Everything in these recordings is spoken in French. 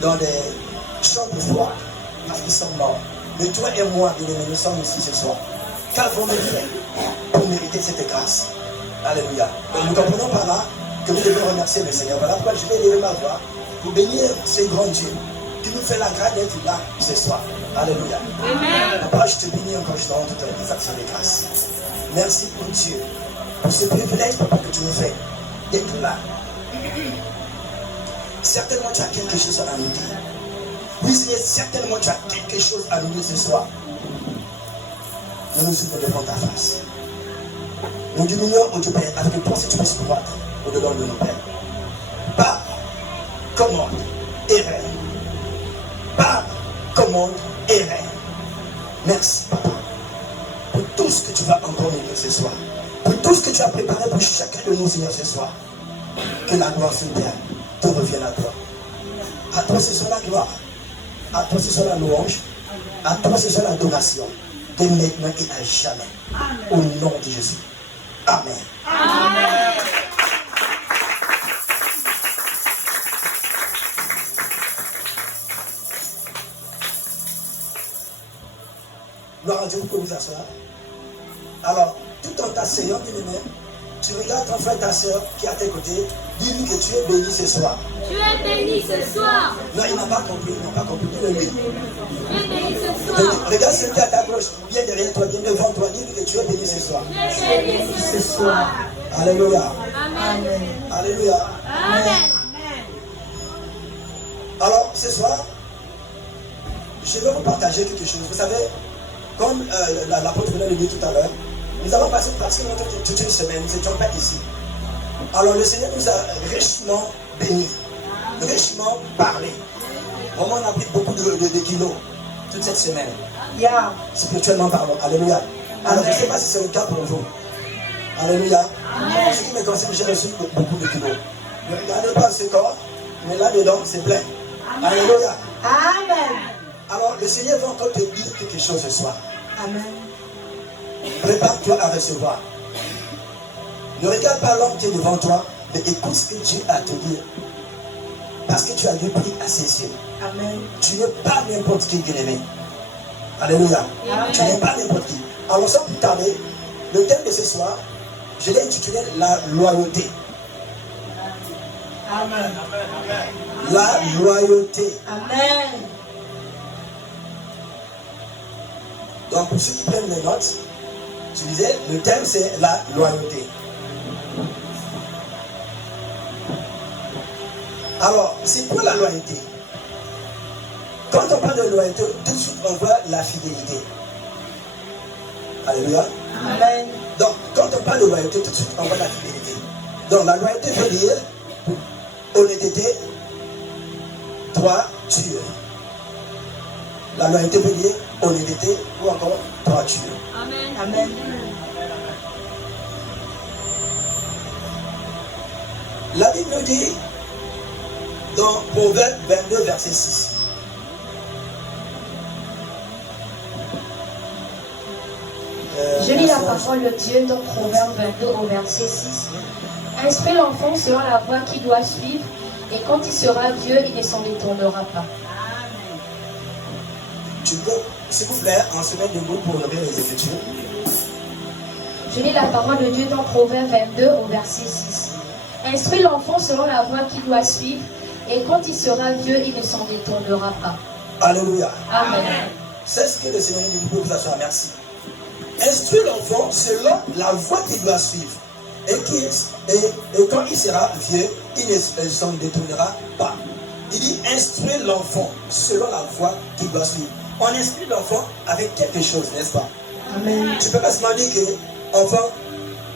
dans des chambres froides parce qu'ils sont morts. Mais toi et moi, bien-aimés, nous sommes ici ce soir. Qu'avons-nous fait pour mériter cette grâce? Alléluia. Donc nous comprenons par là que nous devons remercier le Seigneur. Voilà pourquoi je vais lever ma voix pour bénir ce grand Dieu qui nous fait la grâce d'être là ce soir. Alléluia. Amen. Papa, je te bénis encore, je te rends toutes les actions de grâce. Merci pour Dieu, pour ce privilège, papa, que tu nous fais d'être là. Certainement, tu as quelque chose à nous dire. Oui, Seigneur, certainement, tu as quelque chose à nous dire ce soir. Nous nous ouvrons devant ta face. Nous diminuons, oh Dieu Père, avec toi, si tu peux se croître au-dedans de nos pères. Parle, commande et règne. Parle, commande et règne. Merci, Papa, pour tout ce que tu vas encore nous dire ce soir. Pour tout ce que tu as préparé pour chacun de nous, Seigneur, ce soir. Que la gloire, Seigneur, te revienne à toi. À toi, ce soit la gloire. À toi, ce soit la louange. À toi, ce soit l'adoration. Dès maintenant et à jamais. Amen. Au nom de Jésus. Amen. Amen. Gloire à Dieu, vous pouvez vous asseoir. Alors, tout en t'asseyant, bien-aimé, tu regardes ton frère, ta soeur qui est à tes côtés, dis-lui que tu es béni ce soir. Tu es béni ce soir. Non, il n'a pas compris, il n'a pas compris. Dis-le-lui. Tu es béni ce soir. Regarde celui qui est à ta gauche, bien derrière toi, bien devant toi, dis-lui que tu es béni ce soir. Tu es béni ce soir. Alléluia. Amen. Alléluia. Amen. Alors, ce soir, je vais vous partager quelque chose. Vous savez, comme l'apôtre venait de dire tout à l'heure, nous avons passé pratiquement toute une semaine, nous n'étions pas ici. Alors le Seigneur nous a richement bénis, richement parlé. Vraiment, on a pris beaucoup de kilos toute cette semaine. Yeah. Spirituellement parlant. Alléluia. Alors je ne sais pas si c'est le cas pour vous. Alléluia. En ce qui me concerne, j'ai reçu beaucoup de kilos. Ne regardez pas ce corps, mais là-dedans, c'est plein. Alléluia. Amen. Alors le Seigneur va encore te dire quelque chose ce soir. Amen. Prépare-toi à recevoir. Ne regarde pas l'homme qui est devant toi, mais écoute ce que Dieu a à te dire. Parce que tu as lui pris à ses yeux. Amen. Tu n'es pas n'importe qui, bien-aimé. Alléluia. Amen. Tu n'es pas n'importe qui. Alors sans plus tarder, le thème de ce soir, je l'ai intitulé la loyauté. Amen. La loyauté. Amen. Donc pour ceux qui prennent les notes, je disais, le thème c'est la loyauté. Alors, c'est quoi la loyauté? Quand on parle de loyauté, tout de suite on voit la fidélité. Alléluia. Amen. Donc, quand on parle de loyauté, tout de suite on voit la fidélité. Donc, la loyauté veut dire honnêteté, droiture. La loyauté veut dire honnêteté ou encore droiture. Amen. Amen. La Bible nous dit dans Proverbe 22, verset 6. Je lis la parole de Dieu dans Proverbe 22 au verset 6. Instruis l'enfant selon la voie qu'il doit suivre, et quand il sera vieux, il ne s'en détournera pas. Tu peux, s'il vous plaît, en se mettre debout pour lever les Écritures. Je lis la parole de Dieu dans Proverbe 22 au verset 6. Instruis l'enfant selon la voie qu'il doit suivre, et quand il sera vieux, il ne s'en détournera pas. Alléluia. Amen. C'est ce que le Seigneur nous dit, vous pouvez vous asseoir, merci. Instruis l'enfant selon la voie qu'il doit suivre. Et quand il sera vieux, il ne s'en détournera pas. Il dit, instruis l'enfant selon la voie qu'il doit suivre. On instruit l'enfant avec quelque chose, n'est-ce pas? Amen. Tu ne peux pas seulement dire que l'enfant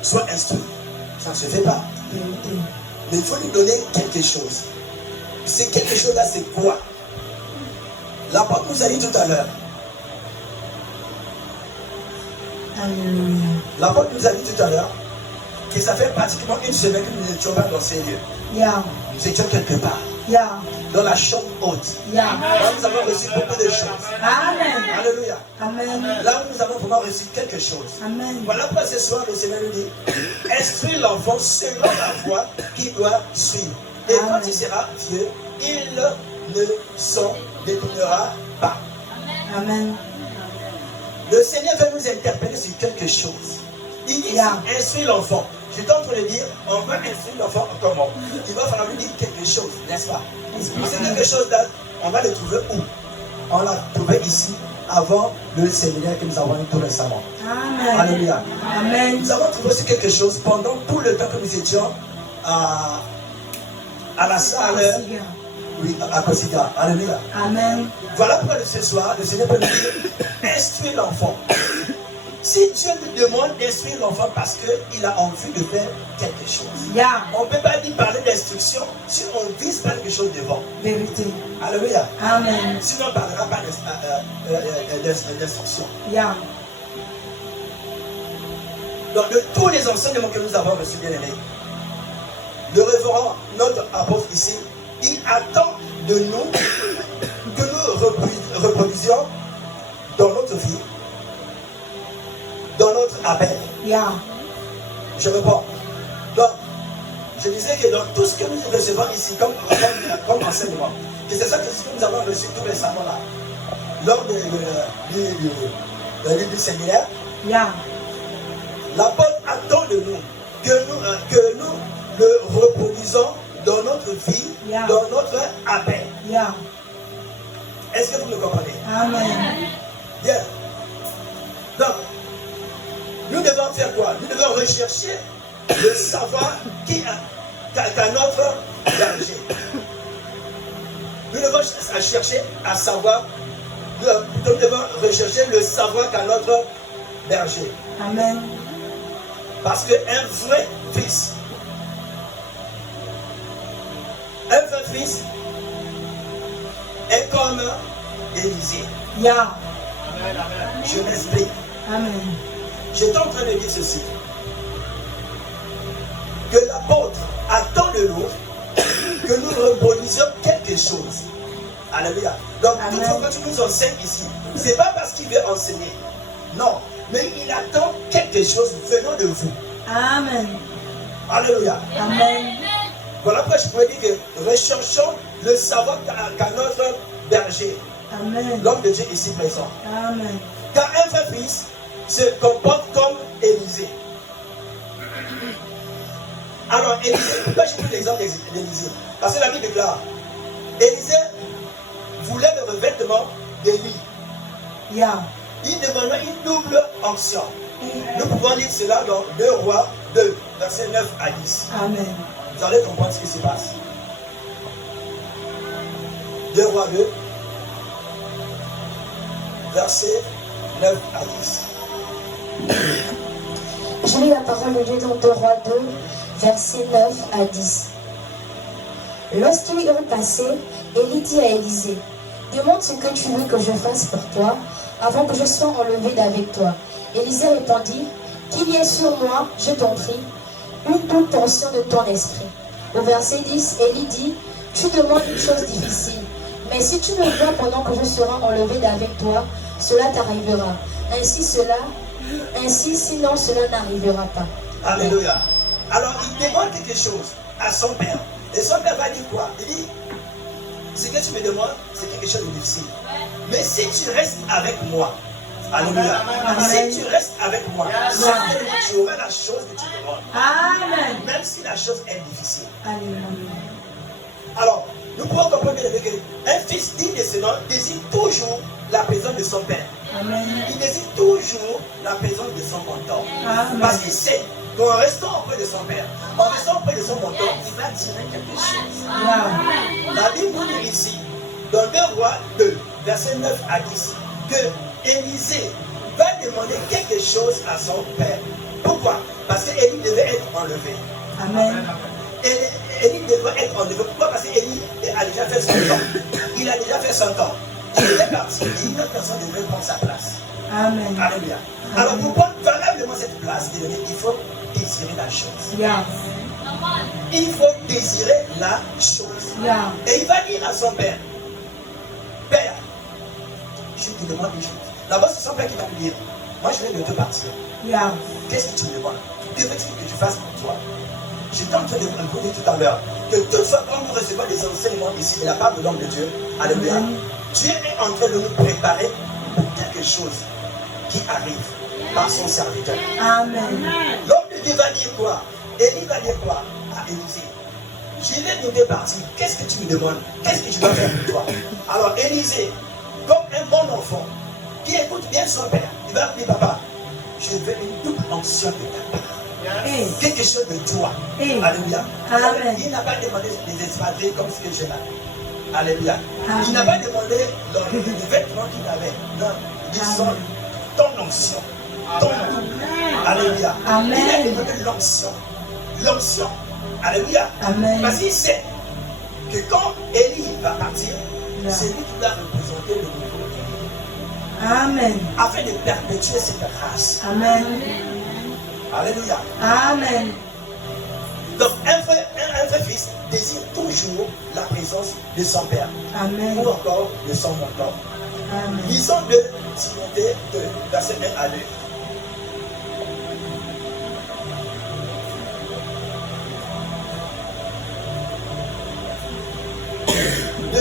soit instruit. Ça ne se fait pas. Mais il faut lui donner quelque chose. C'est quelque chose là, c'est quoi? L'apôtre nous a dit tout à l'heure. L'apôtre nous a dit tout à l'heure que ça fait pratiquement une semaine que nous n'étions pas dans ces lieux. Yeah. Nous étions quelque part. Yeah. Dans la chambre haute. Yeah. Là où nous avons reçu beaucoup de choses. Amen. Alléluia. Amen. Là où nous avons vraiment reçu quelque chose. Amen. Voilà pourquoi ce soir le Seigneur nous dit, instruis l'enfant selon la voie qu'il doit suivre. Et quand il sera vieux, il ne s'en détournera pas. Amen. Le Seigneur veut nous interpeller sur quelque chose. Il dit, instruis l'enfant. J'étais en train de dire, on va instruire l'enfant comment? Il va falloir lui dire quelque chose, n'est-ce pas? C'est quelque chose là, on va le trouver où? On l'a trouvé ici, avant le séminaire que nous avons eu tout récemment. Amen. Alléluia. Amen. Nous avons trouvé aussi quelque chose pendant tout le temps que nous étions à la salle, oui, à Kosiga. Alléluia. Amen. Voilà pourquoi ce soir, le Seigneur peut nous dire, instruis l'enfant. Si Dieu nous demande d'instruire l'enfant parce qu'il a envie de faire quelque chose, on ne peut pas dire parler d'instruction si on vise pas quelque chose devant. Vérité. Alléluia. Amen. Sinon, on ne parlera pas d'instruction. Donc, de tous les enseignements que nous avons reçus, bien aimés, le révérend, notre apôtre ici, il attend de nous que nous reproduisions dans notre vie, dans notre appel. Je réponds. Donc, je disais que dans tout ce que nous recevons ici comme enseignement, et c'est ça que nous avons reçu tout récemment là, lors du séminaire, l'apôtre attend de nous que nous le reproduisons dans notre vie, dans notre appel. Est-ce que vous me comprenez? Amen. Bien. Donc, nous devons faire quoi? Nous devons rechercher le savoir qu'a notre berger. Nous devons chercher à savoir, nous devons rechercher le savoir qu'a notre berger. Amen. Parce qu'un vrai fils, est comme Élisée. Je m'explique. Amen. J'étais en train de dire ceci. Que l'apôtre attend de nous que nous reproduisions quelque chose. Alléluia. Donc, toute fois que tu nous enseignes ici, ce n'est pas parce qu'il veut enseigner. Non. Mais il attend quelque chose venant de vous. Amen. Alléluia. Amen. Voilà pourquoi je pourrais dire que recherchons le savoir qu'a notre berger. Amen. L'homme de Dieu ici présent. Amen. Car un vrai fils se comporte comme Élisée. Alors, Élisée, pourquoi je prends l'exemple d'Élisée? Parce que la Bible déclare, Élisée voulait le revêtement d'Élie. Il demandait une double onction. Nous pouvons lire cela dans 2 Rois 2, versets 9 à 10. Amen. Vous allez comprendre ce qui se passe. 2 Rois 2, versets 9 à 10. Je lis la parole de Dieu dans 2 Rois 2, versets 9 à 10. Lorsqu'ils eurent passé, Élie dit à Élisée, demande ce que tu veux que je fasse pour toi, avant que je sois enlevé d'avec toi. Élisée répondit, qu'il y ait sur moi, je t'en prie, une double portion de ton esprit. Au verset 10, Élie dit, tu demandes une chose difficile, mais si tu me vois pendant que je serai enlevé d'avec toi, cela t'arrivera. Ainsi, sinon cela n'arrivera pas. Alléluia. Alors il demande quelque chose à son père. Et son père va dire quoi? Il dit, ce que tu me demandes, c'est quelque chose de difficile. Mais si tu restes avec moi, alléluia. Si tu restes avec moi, certainement tu auras la chose que tu demandes. Amen. Même si la chose est difficile. Alléluia. Alors, nous pouvons comprendre qu'un fils digne de ce nom désire toujours la présence de son père. Amen. Il désire toujours la présence de son mentor. Amen. Parce qu'il sait qu'en restant auprès de son père, en restant auprès de son mentor, il va tirer quelque chose. La Bible nous dit ici, dans 2 Rois 2, versets 9 à 10, que Élisée va demander quelque chose à son père. Pourquoi? Parce qu'Élie devait être enlevé. Amen. Élie devait être enlevé. Pourquoi? Parce qu'Élie a déjà fait son temps. Il a déjà fait son temps. Il était parti et une autre personne devait prendre sa place. Amen. Alléluia. Alors pour prendre valablement cette place, il faut désirer la chose. Il faut désirer la chose. Et il va dire à son père, Père, je te demande une chose. D'abord, c'est son père qui va lui dire, moi je vais bientôt partir. Qu'est-ce que tu me demandes? Que veux-tu que je fasse pour toi? j'étais en train de vous dire tout à l'heure que toutefois, quand nous recevons des enseignements ici de la part de l'homme de Dieu, alléluia, Dieu est en train de nous préparer pour quelque chose qui arrive par son serviteur. Amen. L'homme de Dieu va dire quoi? Élie va dire quoi à Élisée? Je vais nous départir. Qu'est-ce que tu me demandes? Qu'est-ce que tu dois faire pour toi? Alors Élisée, comme un bon enfant, qui écoute bien son père, il va appeler papa. Je veux une double onction de ta part. Quelque chose de toi. Alléluia. Amen. Il n'a pas demandé des espadrilles comme ce que j'ai là. Alléluia. Amen. Il n'a pas demandé les vêtements qu'il avait. Non, il dit son, ton onction. Ton goût. Alléluia. Amen. Il a demandé l'onction. L'onction. Alléluia. Amen. Parce qu'il sait que quand Élie va partir, Yeah. c'est lui qui va représenter le nouveau Élie. Amen. Afin de perpétuer cette race. Amen. Alléluia. Amen. Donc un vrai fils désire toujours la présence de son père. Amen. Ou encore de son mentor. Amen. Lisons de Timothée 2, verset 1 à 2.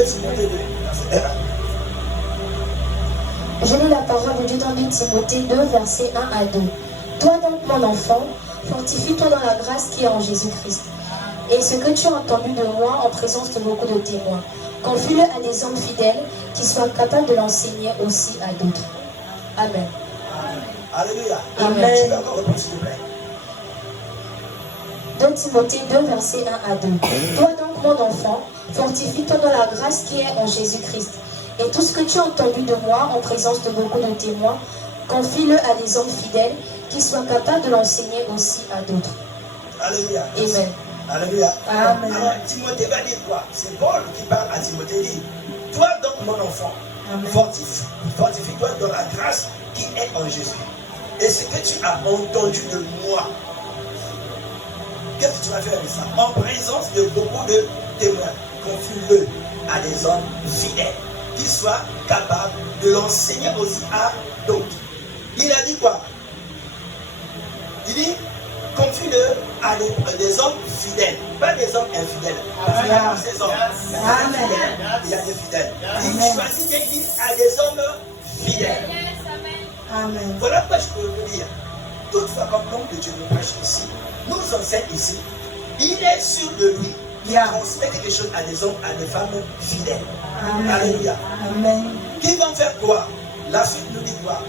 Timothée 2, verset 1 à 2. Je lis la parole de Dieu dans 2 Timothée 2, versets 1 à 2. Toi donc, mon enfant, fortifie-toi dans la grâce qui est en Jésus-Christ. Et ce que tu as entendu de moi en présence de beaucoup de témoins, confie-le à des hommes fidèles qui soient capables de l'enseigner aussi à d'autres. Amen. Alléluia. Amen. Tu peux encore répondre s'il te plaît. 2 Timothée 2, versets 1 à 2. Toi donc, mon enfant, fortifie-toi dans la grâce qui est en Jésus-Christ. Et tout ce que tu as entendu de moi en présence de beaucoup de témoins, confie-le à des hommes fidèles qui soient capables de l'enseigner aussi à d'autres. Alléluia. Amen. Alléluia. Amen. Alors Timothée va dire quoi? C'est Paul qui parle à Timothée. Il dit, toi donc mon enfant, Amen. fortifie-toi dans la grâce qui est en Jésus. Et ce que tu as entendu de moi, qu'est-ce que tu vas faire de ça? En présence de beaucoup de témoins, confie-le à des hommes fidèles qui soient capables de l'enseigner aussi à d'autres. Il a dit quoi? Il dit, confie-le à des hommes fidèles, pas des hommes infidèles. Parce qu'il y a tous ces hommes. Amen. Il y a des fidèles. Il Amen. choisit bien, il dit à des hommes fidèles. Amen. Voilà pourquoi je peux vous dire, toutefois comme l'homme de Dieu nous prêche ici, nous enseigne ici, il est sûr de lui. Il Yeah. transmet quelque chose à des hommes, à des femmes fidèles. Amen. Alléluia. Amen. Qui vont faire quoi? La suite nous dit quoi?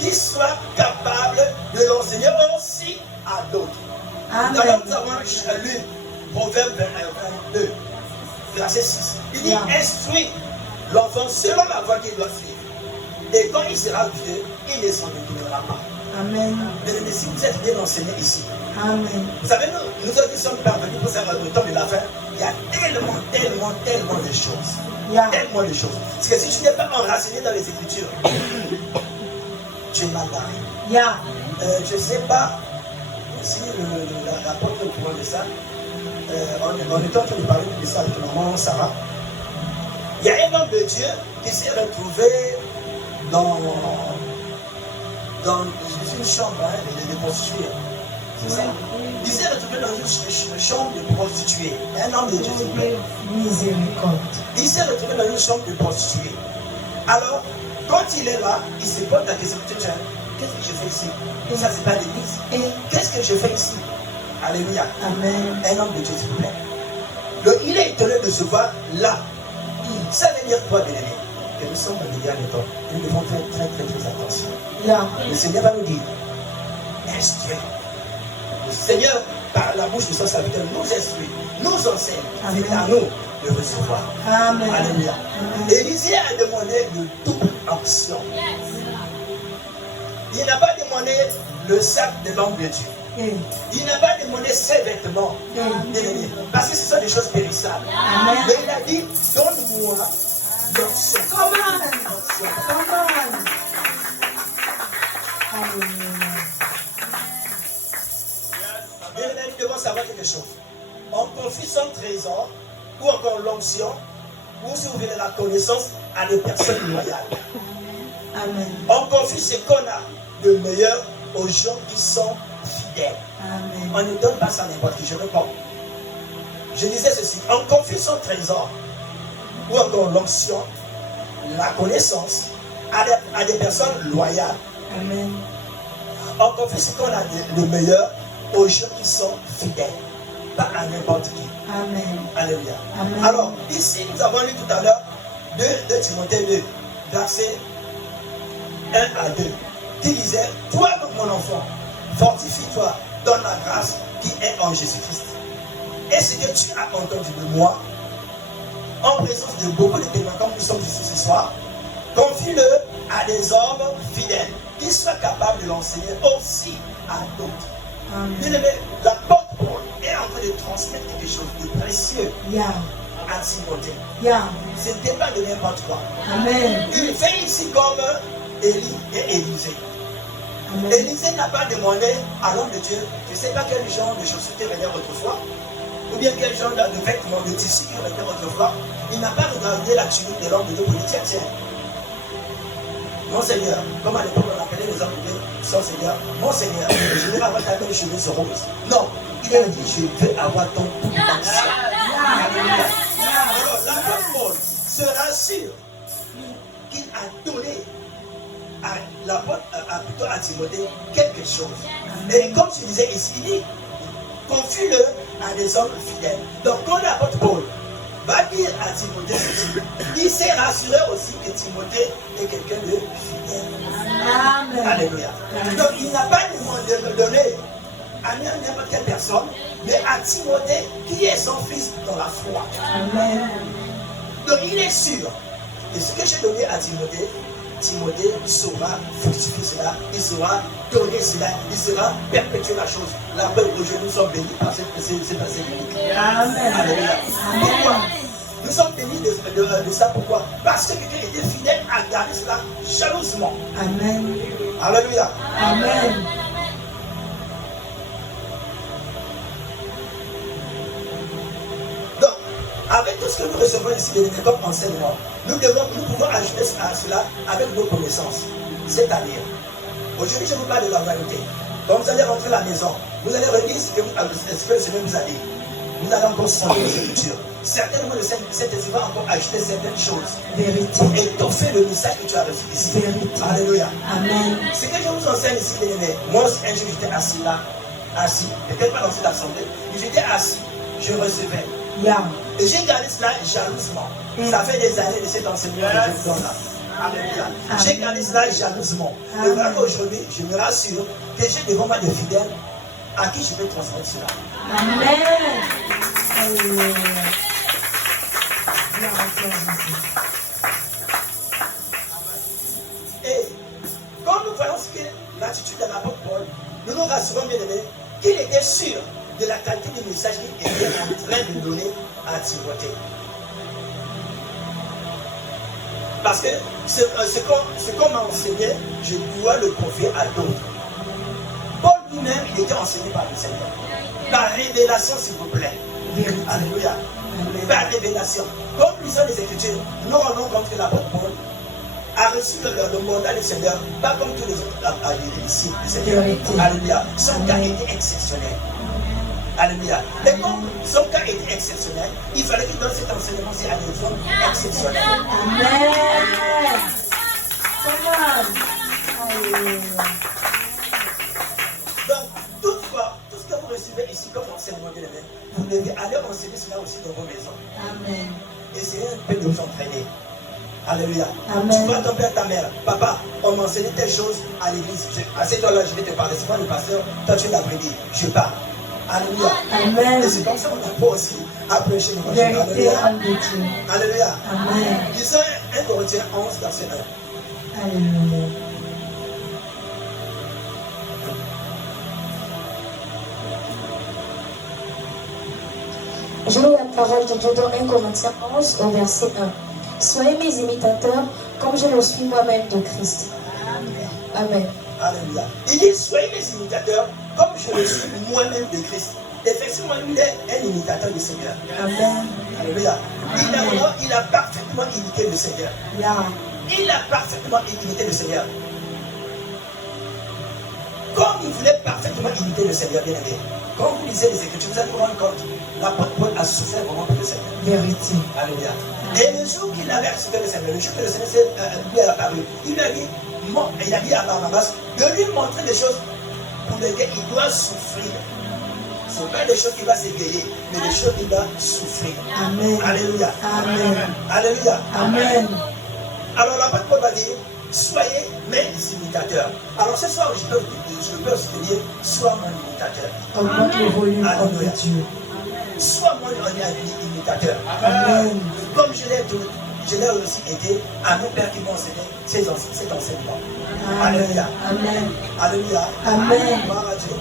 Qu'ils soient capables de l'enseigner aussi à d'autres. D'abord, Amen. nous avons lu Proverbe 22, verset 6. Il dit, Yeah. instruis l'enfant selon la voie qu'il doit suivre. Et quand il sera vieux, il ne s'en détournera pas. Amen. Mais si vous êtes bien enseigné ici, Amen. vous savez, nous autres qui sommes parvenus pour savoir le temps de la fin, il y a tellement de choses. Yeah. Tellement de choses. Parce que si tu n'es pas enraciné dans les Écritures, tu es mal barré. Yeah. Je ne sais pas si la rapporte au courant de ça. On est en train de parler de ça avec maman Sarah. Il y a un homme de Dieu qui s'est retrouvé dans une chambre de prostituées. C'est ça. Il s'est retrouvé dans une chambre de prostituées. Un homme de Dieu, s'il vous plaît. Miséricorde. Il s'est retrouvé dans une chambre de prostituées. Alors, quand il est là, il se pose la question, tiens, qu'est-ce que je fais ici? Et ça, c'est pas l'église. Et qu'est-ce que je fais ici? Alléluia. Amen. Un homme de Dieu, s'il vous plaît. Donc, il est étonné de se voir là. Ça veut dire quoi, bien aimé? Que nous sommes dans les derniers temps. Nous devons faire très attention. Yeah. Le Seigneur va nous dire, instruis. Le Seigneur, par la bouche de son serviteur, nous instruit, nous enseigne. C'est à nous de recevoir. Amen. Alléluia. Amen. Élisée a demandé de double onction. Il n'a pas demandé le sac de l'homme de Dieu. Eh. Il n'a pas demandé ses vêtements. Parce que ce sont des choses périssables. Amen. Mais il a dit, donne-moi l'onction. Come on. Come on. Hallelujah. Bien aimé, nous devons savoir quelque chose. On confie son trésor, ou encore l'onction, ou si vous voulez la connaissance, à des personnes loyales. Amen. On confie ce qu'on a de meilleur aux gens qui sont fidèle. Amen. On ne donne pas ça à n'importe qui. Je réponds. Je disais ceci. On confie son trésor ou encore l'onction, la connaissance à des personnes loyales. Amen. On confie ce qu'on a de meilleur aux gens qui sont fidèles, pas à n'importe qui. Amen. Alléluia. Amen. Alors, ici, nous avons lu tout à l'heure 2 Timothée 2, versets 1 à 2, qui disait: toi, donc, mon enfant, fortifie-toi dans la grâce qui est en Jésus-Christ. Et ce que tu as entendu de moi, en présence de beaucoup de témoins, comme nous sommes ici ce soir, confie-le à des hommes fidèles qui soient capables de l'enseigner aussi à d'autres. Bien aimé, l'apôtre Paul est en train de transmettre quelque chose de précieux Yeah. à Timothée. Yeah. Ce n'était pas de n'importe quoi. Amen. Il fait ici comme Élie et Élisée. Amen. Élisée n'a pas demandé à l'homme de Dieu, je ne sais pas quel genre de chaussures tu venir autrefois, ou bien quel genre de vêtements, de tissus qui venir autrefois. Il n'a pas regardé la tunique de l'homme de Dieu pour dire: tiens, tiens, mon Seigneur, comme à l'époque on appelait les hommes de Dieu, son Seigneur, mon Seigneur, je vais avoir ta belle cheveux sur rose. Non, il a dit: je veux avoir ton tout ancien. Alors, l'apôtre Paul se rassure qu'il a donné à l'apôtre, plutôt à Timothée, quelque chose. Et comme je disais ici, il dit: confie-le à des hommes fidèles. Donc, quand l'apôtre Paul va dire à Timothée ceci, il s'est rassuré aussi que Timothée est quelqu'un de fidèle. Amen. Alléluia. Donc, il n'a pas demandé de donner à n'importe quelle personne, mais à Timothée qui est son fils dans la foi. Amen. Donc, il est sûr. Et ce que j'ai donné à Timothée, Timothée saura fructifier cela, il saura donner cela, il saura perpétuer la chose. La preuve aujourd'hui, nous sommes bénis par ces passés bibliques. Amen. Alléluia. Pourquoi? Nous sommes bénis de ça. Pourquoi? Parce que quelqu'un était fidèle à garder cela jalousement. Amen. Alléluia. Amen. Donc, avec tout ce que nous recevons ici de comme enseignement, nous pouvons ajouter à cela avec nos connaissances. C'est-à-dire, aujourd'hui, je vous parle de la vérité. Quand vous allez rentrer à la maison, vous allez relire ce que le Seigneur vous a dit. Vous allez encore changer les Écritures. Certainement, le Saint-Esprit va encore ajouter certaines choses Vérité. pour étoffer le message que tu as reçu ici. Vérité. Alléluia. Amen. Ce que je vous enseigne ici, bien aimé, moi aussi, un jour, j'étais assis là, peut-être pas dans cette assemblée, mais j'étais assis, je recevais. Yeah. Et j'ai gardé cela jalousement. Ça fait des années de cet enseignement que je vous donne là. Alléluia. J'ai gardé cela jalousement. Et voilà qu'aujourd'hui, je me rassure que j'ai devant moi des fidèles à qui je peux transmettre cela. Amen. Alléluia. Gloire à toi, Jésus. Et quand nous voyons ce que l'attitude de l'apôtre Paul, nous nous rassurons, bien aimés, qu'il était sûr de la qualité du message qu'il était en train de donner à Timothée. Parce que ce qu'on m'a enseigné, je dois le confier à d'autres. Paul lui-même, il était enseigné par le Seigneur. Par révélation, s'il vous plaît. Alléluia. Par révélation. Comme nous lisons les Écritures, nous rendons compte que l'apôtre Paul a reçu le mandat du Seigneur, pas comme tous les autres disciples du Seigneur. Alléluia. Son cas était exceptionnel. Alléluia. Mais comme son cas était exceptionnel, il fallait qu'il donne cet enseignement-ci à des hommes exceptionnels. Amen. Come on. Alléluia. Donc, toutefois, tout ce que vous recevez ici comme enseignement, bien aimé, vous devez aller enseigner cela aussi dans vos maisons. Amen. Essayez un peu de vous entraîner. Alléluia. Amen. Tu vois ton père, ta mère. Papa, on m'a enseigné telle chose à l'église. Assieds-toi là, je vais te parler. C'est moi le pasteur. Toi, tu es l'après-midi. Je pars. Alléluia. Amen. Et c'est comme ça qu'on apprend aussi à prêcher le projet. Vérité Alléluia. en Dieu. Alléluia. Amen. Lisons 1 Corinthiens 11, verset 1. Alléluia. Je lis la parole de Dieu dans 1 Corinthiens 11 au verset 1. Soyez mes imitateurs comme je le suis moi-même de Christ. Amen. Alléluia. Il dit, soyez mes imitateurs comme je le suis moi-même de Christ. Effectivement, lui est un imitateur du Seigneur. Amen. Alléluia. Il a parfaitement imité le Seigneur. Yeah. Il a parfaitement imité le Seigneur. Comme Comme il voulait parfaitement imiter le Seigneur bien-aimé. Quand vous lisez les Écritures, vous allez vous rendre compte. L'apôtre Paul a souffert vraiment pour le Seigneur. Vérité. Alléluia. Et le jour qu'il avait accepté le Seigneur, le jour que le Seigneur lui a apparu, il a dit à Barnabas de lui montrer des choses pour lesquelles il doit souffrir. Ce n'est pas des choses qu'il va s'égayer, mais des choses qu'il va souffrir. Amen. Alléluia. Amen. Alléluia. Amen. Alors l'apôtre Paul va dire, soyez mes imitateurs. Alors ce soir, je peux aussi te dire, sois mon imitateur. Augmente le volume de Dieu. Sois mon imitateur. Amen. Comme je l'ai aussi été à mes pères qui m'ont enseigné cet enseignement. Alléluia. Amen. Alléluia. Amen. Gloire à Dieu.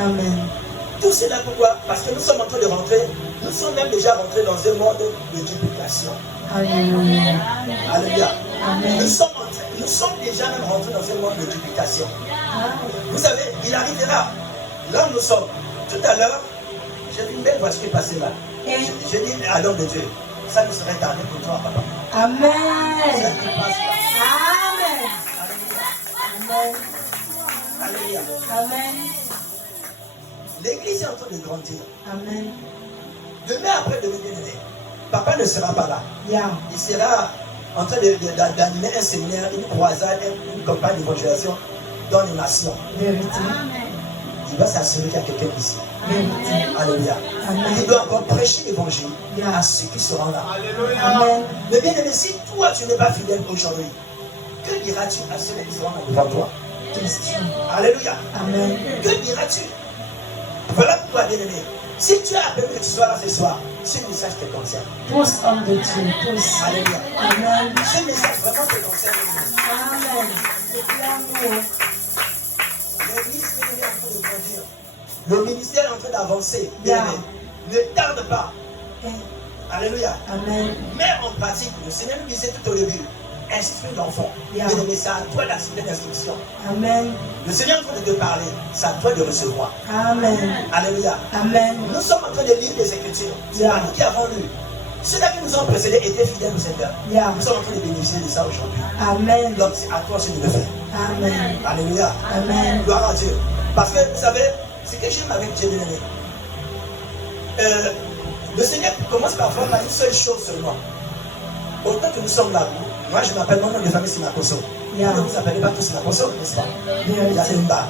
Amen. Tout cela pourquoi? Parce que nous sommes en train de rentrer, nous sommes même déjà rentrés dans un monde de duplication. Alléluia. Alléluia. Amen. Nous sommes déjà même rentrés dans un monde de duplication. Vous savez, il arrivera, là où nous sommes, tout à l'heure, j'ai vu une belle voiture qui est passée là. Je dis à l'homme de Dieu, ça ne serait tardé pour toi, papa. Amen. Celle qui passe là. Amen. Amen. Alléluia. Amen. L'église est en train de grandir. Amen. Demain après le bien-aimé, papa ne sera pas là. Yeah. Il sera en train d'animer un séminaire, une croisade, une campagne d'évangélisation dans les nations. Vérité. Il va s'assurer qu'il y a quelqu'un ici. Vérité. Alléluia. Amen. Il doit encore prêcher l'évangile à ceux qui seront là. Amen. Mais bien aimé, si toi tu n'es pas fidèle aujourd'hui, que diras-tu à ceux qui seront là devant toi? Question. Alléluia. Amen. Que diras-tu? Voilà pourquoi, bien aimé, si tu as appelé que tu sois là ce soir, ce message te concerne. Pousse, homme de Dieu. Pousse. Alléluia. Amen. Ce message vraiment te concerne. Amen. C'est l'amour. L'église est en train de grandir. Le ministère est en train d'avancer. Yeah. Ne tarde pas. Alléluia. Amen. Mais en pratique, le Seigneur nous disait tout au début, instruis l'enfant. Yeah. Mais c'est à toi d'accepter l'instruction. Amen. Le Seigneur est en train de te parler, c'est à toi de recevoir. Amen. Alléluia. Amen. Nous sommes en train de lire des Écritures. C'est Yeah. pas nous qui avons lu. Ceux-là qui nous ont précédés étaient fidèles au Seigneur. Yeah. Nous sommes en train de bénéficier de ça aujourd'hui. Amen. Donc c'est à toi aussi de le faire. Amen. Alléluia. Amen. Gloire à Dieu. Parce que vous savez, ce que j'aime avec Dieu bien-aimé, le Seigneur commence parfois par une seule chose seulement. Autant que nous sommes là, moi je m'appelle, mon nom de famille c'est Makoso. Yeah. Vous ne vous appelez pas tous Makoso, n'est-ce pas? Il y a Vérité. Limba,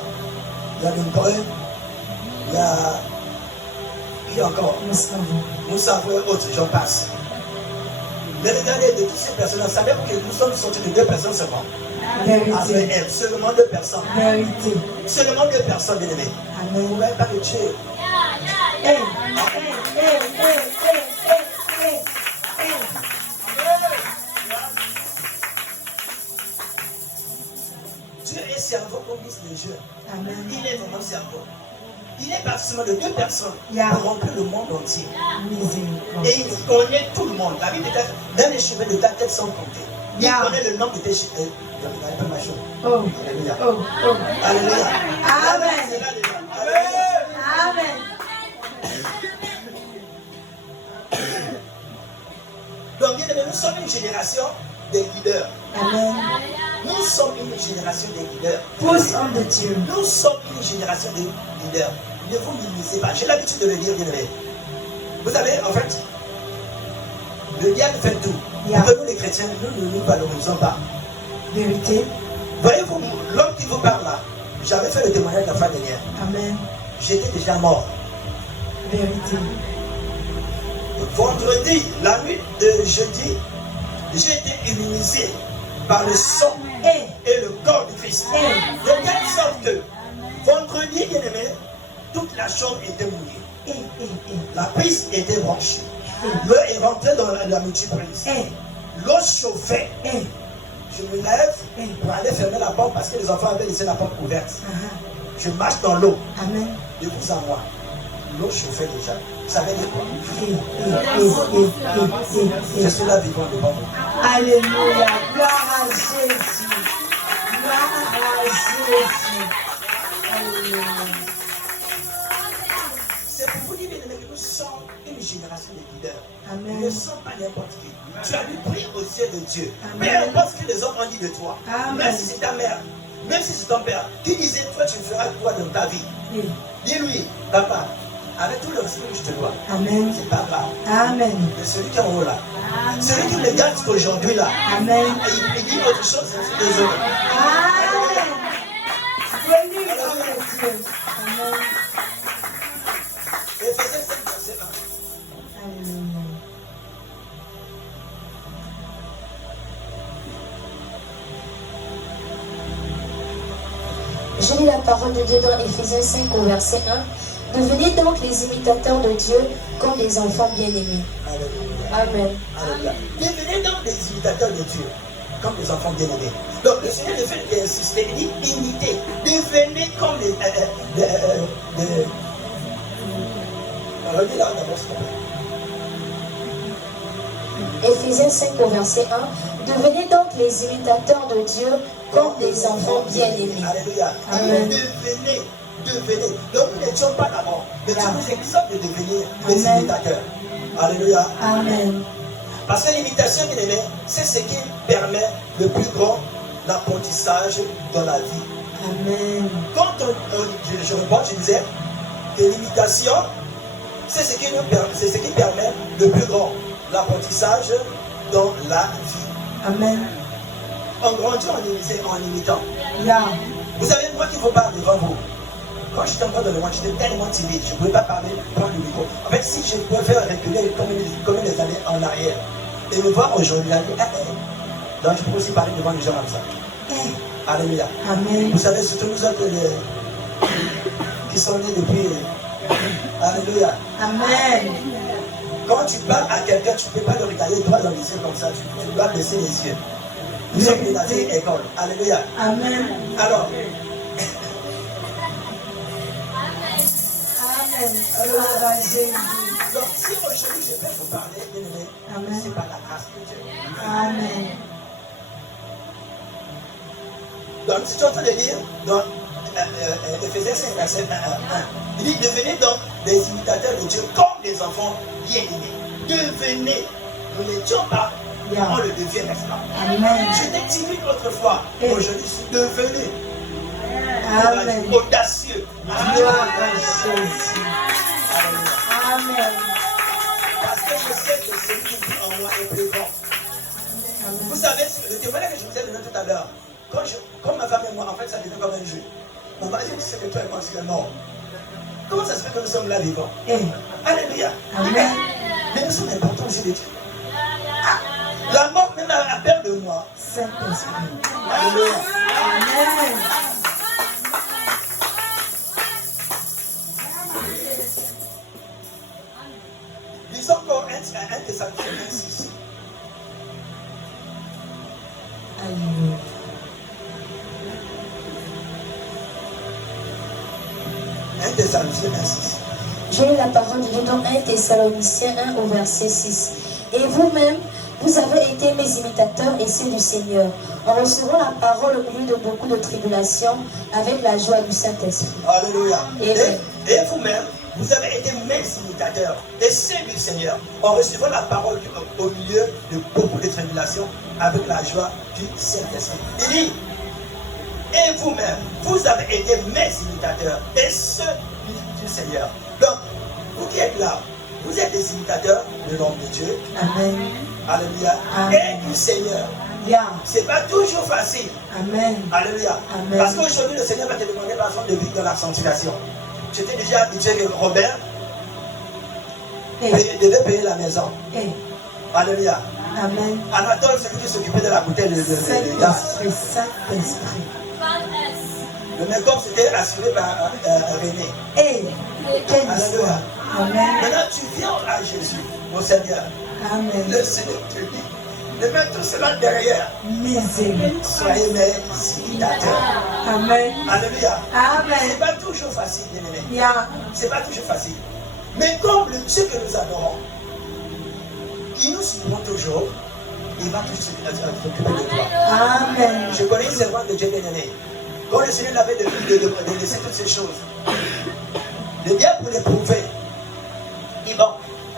il y a Limbre, il y a. Qui encore? Nous savons. Nous savons autres, j'en passe. Mais regardez, de toutes ces personnes, vous savez que nous sommes sortis de 2 personnes seulement. Avec Vérité. elles, seulement 2 personnes. Vérité. Seulement 2 personnes, bien aimées. Vous Amen. ne pouvez pas le tuer. Hey, hey, hey, hey, hey, hey, hey, hey. Dieu est cerveau comme disent les jeunes. Amen. Il est vraiment cerveau. Il est parti seulement de 2 personnes Yeah. pour remplir le monde entier. Miséricorde. Et il connaît tout le monde. La Bible dit même les cheveux de ta tête sont comptés. Il Yeah. connaît le nom de tes cheveux. Je ne regarde pas ma chose. Oh, Alléluia. oh, oh. Alléluia. Amen. C'est là, déjà. Alléluia. Amen. Donc, bien aimé, nous sommes une génération des leaders. Amen. Nous sommes une génération des leaders. Pousse, homme de Dieu. Nous sommes une génération de leaders. Ne vous minimisez pas. J'ai l'habitude de le dire, bien aimé. Vous savez, en fait, le diable fait tout. Yeah. Pour nous, les chrétiens, nous ne nous valorisons pas. Vérité. Voyez-vous, l'homme qui vous parle là, j'avais fait le témoignage la fois dernière. Amen. J'étais déjà mort. Vérité. Vendredi, la nuit de jeudi, j'ai été immunisé par le sang Hey, et le corps de Christ. hey. De telle sorte que vendredi, bien aimé, toute la chambre était mouillée. Hey, hey, hey. La prise était branchée. L'eau est rentrée dans la multiprise. Hey, L'eau chauffait. hey. Je me lève pour aller fermer la porte parce que les enfants avaient laissé la porte ouverte. Je marche dans l'eau, Amen. de vous à moi. L'eau chauffait déjà. Vous savez de quoi? Hey, hey, hey, hey, hey, Je hey. suis là vivant devant vous. Alléluia. Gloire à Jésus. Gloire à Jésus. Alléluia. C'est pour vous dire, bien aimé, que nous sommes une génération de leaders. Amen. Nous ne sommes pas n'importe qui. Tu as du prix aux yeux de Dieu. Amen. Peu importe ce que les hommes ont dit de toi. Amen. Même si c'est ta mère, Même si c'est ton père, qui disait, toi tu feras quoi dans ta vie? Oui. Dis-lui, papa, avec tout le respect que je te dois, Amen. c'est pas grave. Amen. Mais celui qui est en haut là, celui qui me garde jusqu'aujourd'hui là, Amen. il dit autre chose, c'est des autres. Amen. Béni soit le Dieu. Amen. Éphésiens 5, verset 1. Amen. Je lis la parole de Dieu dans Éphésiens 5 au verset 1. Devenez donc les imitateurs de Dieu comme des enfants bien-aimés. Alléluia. Amen. Alléluia. Devenez donc des imitateurs de Dieu, comme des enfants bien-aimés. Donc le Seigneur, le fait d'insister, il dit imitez. Devenez comme les. Relis là d'abord, s'il te plaît. Éphésiens 5 au verset 1. Devenez donc les imitateurs de Dieu comme des enfants bien-aimés. Alléluia. Amen. Devenez. Donc nous n'étions pas d'abord. Mais Dieu nous exhorte de devenir des Amen. imitateurs. Alléluia. Amen. Parce que l'imitation, bien aimé, c'est ce qui permet le plus grand apprentissage dans la vie. Amen. Quand je reprends, je disais que l'imitation, c'est ce qui permet le plus grand l'apprentissage dans la vie. Amen. On grandit en imitant. Yeah. Vous savez, moi qui vous parle devant vous, quand j'étais encore dans le monde, j'étais tellement timide, je ne pouvais pas parler, prendre le micro. En fait, si je pouvais faire reculer comme des années en arrière, et me voir aujourd'hui, donc je peux aussi parler devant les gens comme ça. Alléluia. Amen. Vous savez, surtout nous autres qui sont nés depuis. Alléluia. Amen. Quand tu parles à quelqu'un, tu ne peux pas le regarder droit dans les yeux comme ça, tu dois baisser les yeux. Nous sommes dans la vieille école. Alléluia. Amen. Alors, Amen. Gloire à Jésus. donc si aujourd'hui je peux vous parler, bien aimé, Amen. c'est par la grâce de Dieu. Amen. Donc, si tu es en train de lire dans Éphésiens 5, verset 1, il dit devenez donc des imitateurs de Dieu comme des enfants bien-aimés. Devenez. Nous n'étions pas, Yeah. on le devient maintenant. Amen. J'étais timide autrefois, Et- aujourd'hui je suis devenu Amen. audacieux. Gloire à Jésus. Alléluia. Amen. Parce que je sais que celui qui vit en moi est plus grand. Vous savez, le témoignage que je vous ai donné tout à l'heure, quand ma femme et moi, en fait, ça devient comme un jeu. On va dire que c'est que toi et moi, c'est mort. Comment ça se fait que nous sommes là vivants? Et Alléluia. Amen. Mais nous sommes importants aux yeux de Dieu. Ah, la mort même a peur de moi. Saint-Esprit. Alléluia. Amen. Lisons encore 1 Thessaloniciens 6. Alléluia. 1 Thessaloniciens 6. Je lis la parole de Dieu dans 1 Thessaloniciens 1 au verset 6. Et vous-même, vous avez été mes imitateurs et ceux du Seigneur, en recevant la parole au milieu de beaucoup de tribulations, avec la joie du Saint-Esprit. Alléluia. Amen. Et vous-même, vous avez été mes imitateurs et ceux du Seigneur, en recevant la parole au milieu de beaucoup de tribulations, avec la joie du Saint-Esprit. Il dit, et vous-même, vous avez été mes imitateurs et ceux du Seigneur. Donc, vous qui êtes là, vous êtes des imitateurs de l'homme de Dieu. Amen. Alléluia. Amen. Et du Seigneur. Yeah. C'est pas toujours facile. Amen. Alléluia. Amen. Parce qu'aujourd'hui, le Seigneur va te demander par exemple de vivre dans la sanctification. Tu étais déjà habitué que Robert devait payer la maison. Et Alléluia. Amen. Anatole, celui qui s'occupait de la bouteille de gaz. Saint-Esprit. Saint-Esprit. Le make-up c'était assuré par René. Et quelle Alléluia. histoire. Amen. Maintenant, tu viens à Jésus, mon Seigneur. Amen. Le Seigneur te dit de mettre tout cela derrière. Miséricorde. Soyez mes imitateurs. Amen. Alléluia. Amen. C'est pas toujours facile, bien aimé. Yeah. C'est pas toujours facile. Mais comme le Dieu que nous adorons, il nous supporte toujours, il va toujours s'occuper de toi. Amen. Je connais une servante de Dieu bien-aimé. Quand le Seigneur l'avait de laisser toutes ces choses, le diable pour l'éprouver. Il dit bon,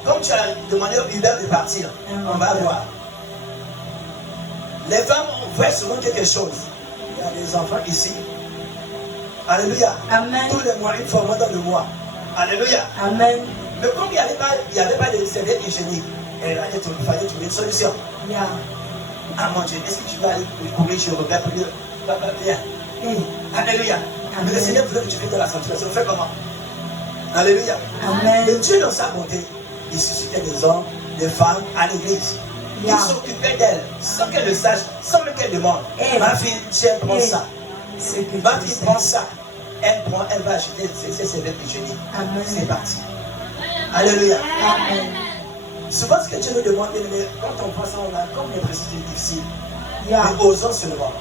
comme tu as demandé au Uber de partir, on va voir. Les femmes voient souvent quelque chose. Il y a des enfants ici. Alléluia. Amen. Tous les mois, une fois dans le mois. Alléluia. Amen. Mais comme il n'y avait pas de serviette hygiénique, il fallait trouver une solution. Yeah. Ah mon Dieu, est-ce que tu vas aller courir chez Robert pour dire, papa, viens. Alléluia. Mais le Seigneur voulait que tu viennes dans la sanctuation. Fais comment? Alléluia. Amen. Mais Dieu, dans sa bonté, il suscitait des hommes, des femmes à l'église. Yeah. Qui s'occupaient d'elle, sans qu'elle le sache, sans même qu'elle demande. Ma fille, tiens, prends ça. Ma fille, prends ça. Elle prend, elle va acheter ses serviettes hygiéniques. Amen. C'est parti. Alléluia. Amen. Souvent, ce que Dieu nous demande, quand on pense on a comme des précisions difficiles, Yeah. mais osons seulement.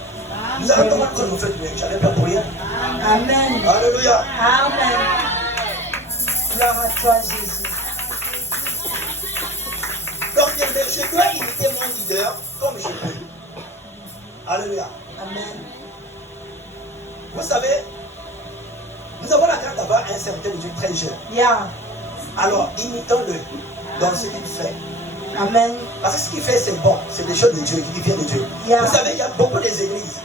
Nous avons demandé qu'on nous fait du bien. J'avais pas pour rien. Amen. Alléluia. Amen. Gloire à toi, Jésus. Donc, je dois imiter mon leader comme je peux. Alléluia. Amen. Vous savez, nous avons la grâce d'avoir un serviteur de Dieu très jeune. Yeah. Alors, imitons-le dans ce qu'il fait. Amen. Parce que ce qu'il fait, c'est bon. C'est des choses de Dieu, qui viennent de Dieu. Yeah. Vous savez, il y a beaucoup des églises.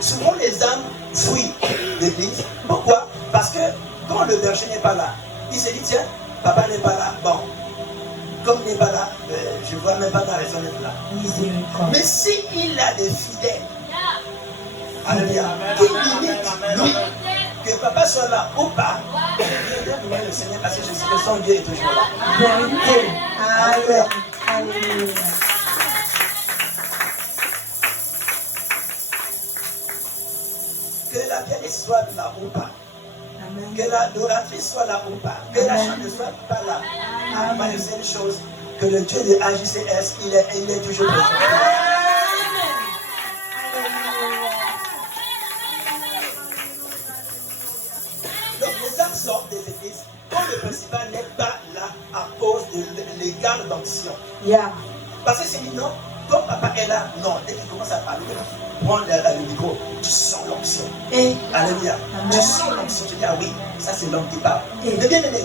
Souvent, les âmes fuient l'église. Pourquoi? Parce que quand le berger n'est pas là, il se dit, tiens, papa n'est pas là. Bon, comme il n'est pas là, je ne vois même pas la raison d'être là. Miséricorde. Mais s'il a des fidèles, alléluia, qui limitent, lui, que papa soit là ou pas, viens louer le Seigneur parce que je sais que son Dieu est toujours là. Vérité. Amen. Alléluia. Que la pianiste soit là ou pas, Amen. que l'adoratrice soit là ou pas, que la chante ne soit pas là. Mais c'est une chose, que le Dieu de AJCS, il est toujours présent. Donc les âmes sortent des églises quand le principal n'est pas là à cause de l'égard d'onction. Yeah. Parce que c'est dit non, comme papa est là, non, dès qu'il commence à parler, prendre le micro, tu sens l'onction. Et Alléluia. Amen. Tu sens l'onction, tu dis ah oui, ça c'est l'homme qui parle. Et- Mais bien aimé,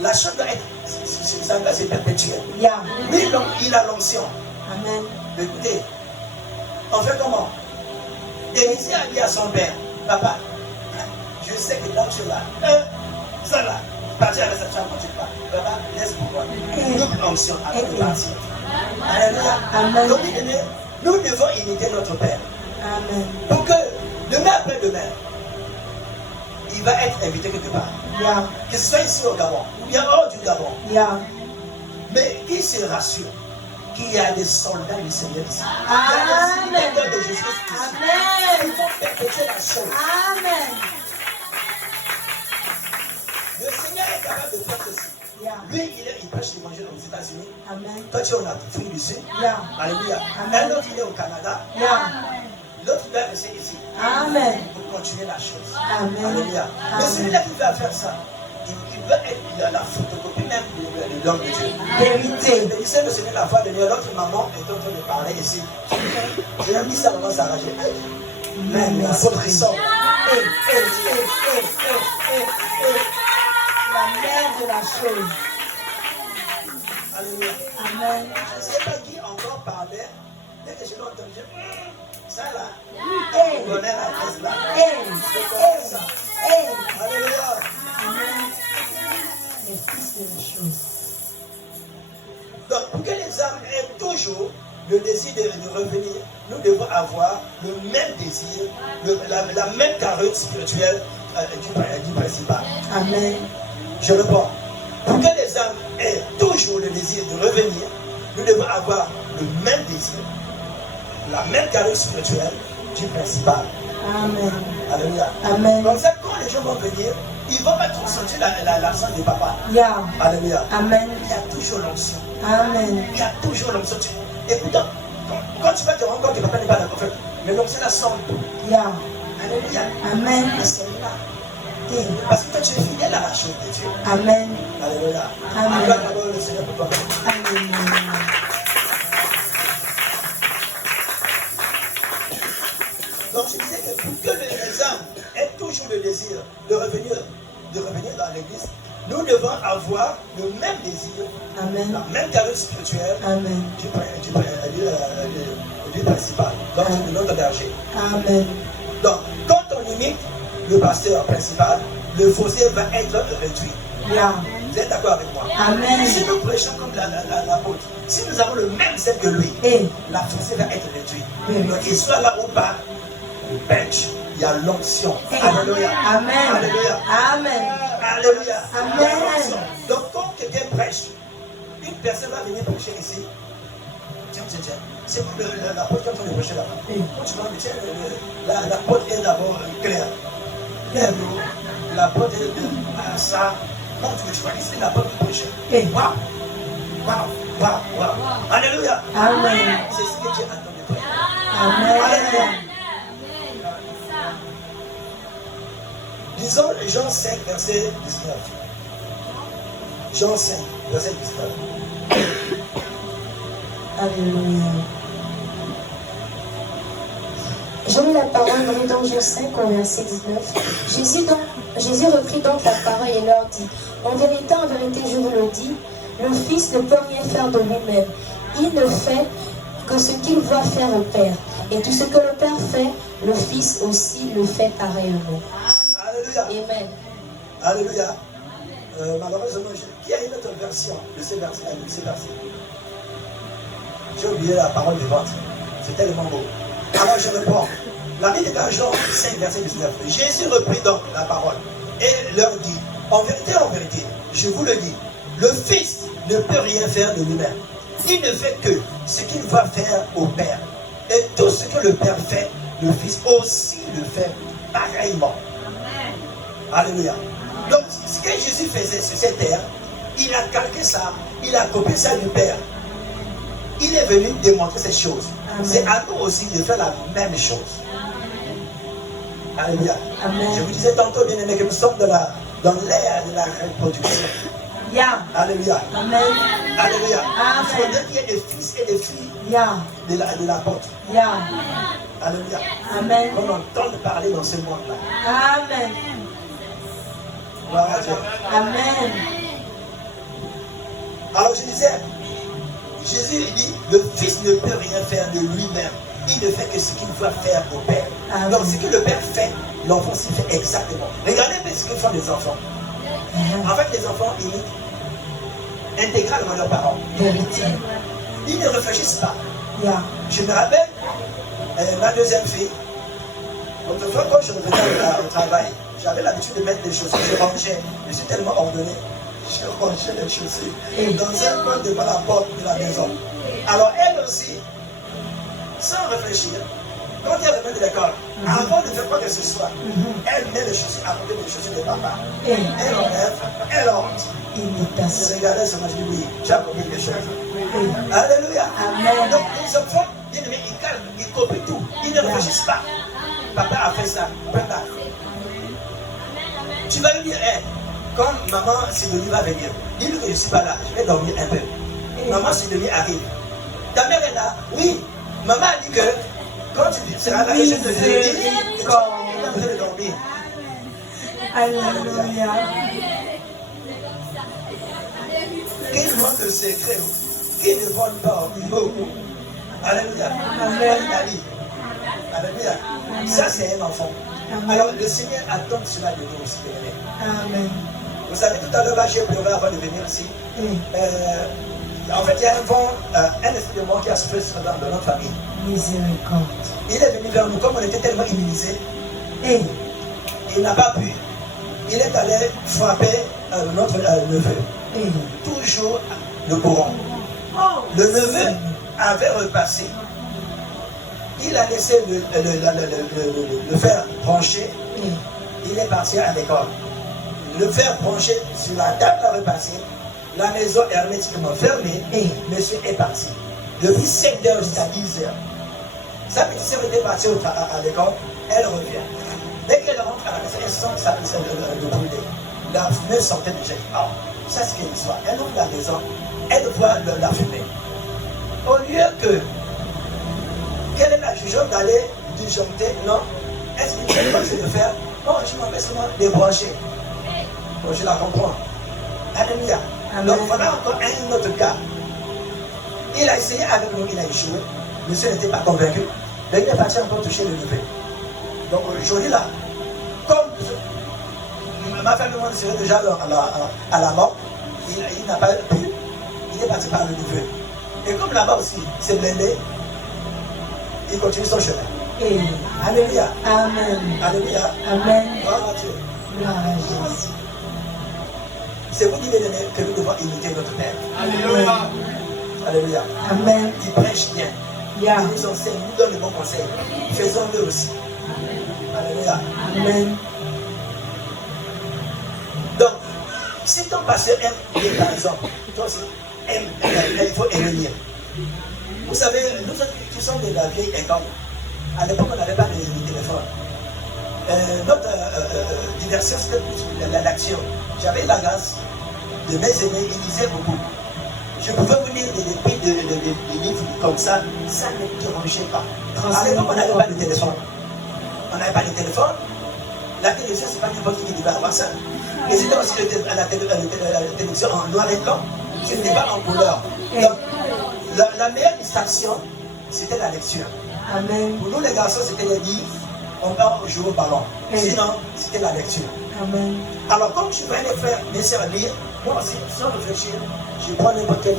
la chose doit être, ça doit être perpétuel. yeah. Mais il a l'onction. Amen. Mais écoutez, on fait comment? Élisée a dit à son père, papa, je sais que là tu es là, ça là, partir avec sa chambre quand tu pars. Papa, laisse pour moi. Double onction avant de partir. Alléluia. Amen. Donc, nous devons imiter notre Père. Amen. Pour que demain après demain, il va être invité quelque part. Yeah. Que ce soit ici au Gabon, ou bien hors du Gabon. Yeah. Mais qu'il se rassure qu'il y a des soldats du Seigneur ici. Amen. Il y a des soldats de Jésus ici. Amen. Ils vont perpétuer la chose. Amen. Le Seigneur est capable de faire ceci. Yeah. Lui, il prêche l'évangile aux États-Unis. Amen. Toi, tu es en Afrique du Sud. Yeah. Alléluia. Amen. Un autre, il est au Canada. Yeah. L'autre, il va rester ici. Amen. Pour continuer la chose. Amen. Alléluia. Mais Amen. celui-là qui va faire ça, il veut être la photocopie même de l'homme de Dieu. Vérité. Il sait le Seigneur la fois dernière, l'autre maman est en train de parler ici. J'ai mis sa maman s'arranger. Même la faute sort. La mère de la chose. Alléluia. Amen. Je ne sais pas qui encore parlait. Dès que je l'ai entendu, je dis, ça là, Hey. on connaît la presse là. Hey. Je connais ça. Hey. Alléluia. Amen. Les fils de la chose. Donc, pour que les âmes aient toujours le désir de revenir, nous devons avoir le même désir, la même carrure spirituelle du principal. Amen. Je réponds. Pour que les âmes aient toujours le désir de revenir, nous devons avoir le même désir, la même carrure spirituelle du principal. Amen. Alléluia. Amen. Comme ça, quand les gens vont venir, ils ne vont pas trop sentir l'absence de papa. Yeah. Alléluia. Amen. Il y a toujours l'onction. Amen. Il y a toujours l'onction. Écoute, quand tu vas te rendre compte que papa n'est pas d'accord, mais l'onction là sent tout. Yeah. Alléluia. Amen. Mais c'est là. Hey. Parce que toi, tu es fidèle à la chose de Dieu. Amen. Alléluia. Amen. Gloire d'abord le Seigneur pour toi. Alléluia. Donc je disais que pour que les âmes aient toujours le désir de revenir dans l'église, nous devons avoir le même désir, Amen. la même carrure spirituelle Amen. vie principale, donc de notre berger. Amen. Donc, quand on imite le pasteur principal, le fossé va être réduit. Yeah. Vous êtes d'accord avec moi? Amen. Si nous prêchons comme l'apôtre, si nous avons le même zèle que lui, Eh. la fossé va être réduite. Oui. Donc, il soit là ou pas, le bench, il y a l'onction. Eh. Alléluia. Amen. Alléluia. Amen. Alléluia. Amen. Il y a l'onction. Donc, quand quelqu'un prêche, une personne va venir prêcher ici. Tiens. C'est pas l'apôtre qui est en train de prêcher là-bas. Eh. Quand tu vas me dire, l'apôtre est d'abord clair. L'apôtre est de ça. Quand tu choisis, c'est l'apôtre qui prêche. Eh. Waouh. Alléluia. Amen. C'est ce que Dieu attend de toi. Amen. Disons Jean 5, verset 19. Jean 5, verset 19. Alléluia. Je lis la parole dans Jean 5 au verset 19. Jésus reprit donc la parole et leur dit, en vérité, je vous le dis, le Fils ne peut rien faire de lui-même. Il ne fait que ce qu'il voit faire au Père. Et tout ce que le Père fait, le Fils aussi le fait pareillement. Alléluia. Amen. Alléluia. Malheureusement, qui a une autre version de ces versets? J'ai oublié la parole vivante. C'est tellement beau. Alors je réponds. La Bible est dans Jean 5, verset 19. Jésus reprit donc la parole et leur dit, en vérité, je vous le dis, le Fils ne peut rien faire de lui-même. Il ne fait que ce qu'il va faire au Père. Et tout ce que le Père fait, le Fils aussi le fait pareillement. Alléluia. Donc, ce que Jésus faisait sur cette terre, il a calqué ça, il a copié ça du Père. Il est venu démontrer ces choses. C'est à nous aussi de faire la même chose. Alléluia. Amen. Je vous disais tantôt, bien aimé, que nous sommes dans l'ère de la reproduction. Yeah. Alléluia. Amen. Alléluia. Amen. Il faudrait qu'il y ait des fils et des filles Yeah. de l'apôtre. Yeah. Alléluia. Amen. On entend parler dans ce monde-là. Amen. Gloire à Dieu. Amen. Alors je disais, Jésus il dit, le Fils ne peut rien faire de lui-même. Il ne fait que ce qu'il doit faire au Père. Amen. Donc ce que le Père fait, l'enfant s'y fait exactement. Regardez bien ce que font les enfants. En fait, les enfants imitent intégralement leurs parents. Vérité. Ils ne réfléchissent pas. Yeah. Je me rappelle, ma deuxième fille, autrefois quand je revenais au travail, j'avais l'habitude de mettre des chaussures, je rangeais, je suis tellement ordonné, je rangeais les chaussures dans un coin devant la porte de la maison. Alors elle aussi, sans réfléchir, quand elle revient de l'école, avant de faire quoi que ce soit, elle met les chaussures à côté des chaussures de papa. Elle enlève, elle rentre. Je Imitation. regardais sur moi, je dis oui, j'ai appris quelque chose. Alléluia. Amen. Donc les enfants, ils calment, ils copient tout. Ils ne réfléchissent pas. Papa a fait ça. Papa. Tu vas lui dire, quand maman Sidonie va venir, dis-lui que je ne suis pas là, je vais dormir un peu. Maman Sidonie arrive. Ta mère est là. Oui. Maman a dit que quand tu seras là, je te dis, tu vas besoin de dormir. Alléluia. Qu'il manque le secret, qu'il ne vole pas au niveau. Alléluia. Amen. Alléluia. Ça, c'est un enfant. Alors, le Seigneur attend cela de nous aussi. Amen. Vous savez, tout à l'heure, là, j'ai pleuré avant de venir ici. En fait, il y a un vent, un esprit de mort qui a soufflé dans notre famille. Miséricorde. Il est venu vers nous, comme on était tellement immunisés, il n'a pas pu. Il est allé frapper notre neveu. Toujours le courant. Le neveu avait repassé. Il a laissé le fer branché. Il est parti à l'école. Le fer branché sur la table a repassé. La maison est hermétiquement fermée. Monsieur est parti. Depuis 7h jusqu'à 10h. Sa petite sœur était partie à l'école. Elle revient. Dès qu'elle rentre à la maison, elle sent sa petite sœur de brûler. La fumée sortait déjà. Oh, ça c'est une histoire. Elle ouvre la maison. Elle voit la fumée. Au lieu que quelle est la jugeante d'aller disjoncter? Non. Est-ce que je vais faire? Non, je m'en vais seulement débrancher. Bon, je la comprends. Alléluia. Donc voilà encore un autre cas. Il a essayé avec nous, il a échoué. monsieur n'était pas convaincu. Mais il est parti encore toucher le neveu. Donc aujourd'hui là, comme ma famille serait déjà à la mort, il n'a pas pu, il est parti par le neveu. Et comme là-bas aussi, c'est blindé, il continue son chemin. Alléluia. Amen. Alléluia. Amen. Gloire à Dieu. Gloire à Jésus. C'est vous qui bien aimé que nous devons imiter notre Père. Alléluia. Alléluia. Amen. Il prêche bien. Yeah. Il nous enseigne, il nous donne de bons conseils. Faisons-le aussi. Alléluia. Amen. Donc, si ton pasteur aime lire, par exemple, toi aussi, il faut aimer lire. Vous savez, nous autres qui sommes de la vieille école, à l'époque, on n'avait pas de téléphone. Notre diversion, c'était plus l'action. J'avais la grâce de mes aînés, ils lisaient beaucoup. Je pouvais vous lire des livres comme ça ne me dérangeait pas. À l'époque, on n'avait pas de téléphone. On n'avait pas de téléphone. La télévision, c'est pas n'importe qui devait avoir ça. Et c'était aussi la télévision en noir et blanc. Ce n'était pas en couleur. Donc, la meilleure distraction, c'était la lecture. Amen. Pour nous, les garçons, c'était les livres. On va jouer au ballon. Sinon, c'était la lecture. Amen. Alors, comme je voyais les frères, mes sœurs lire, moi aussi, sans réfléchir, je prends n'importe quel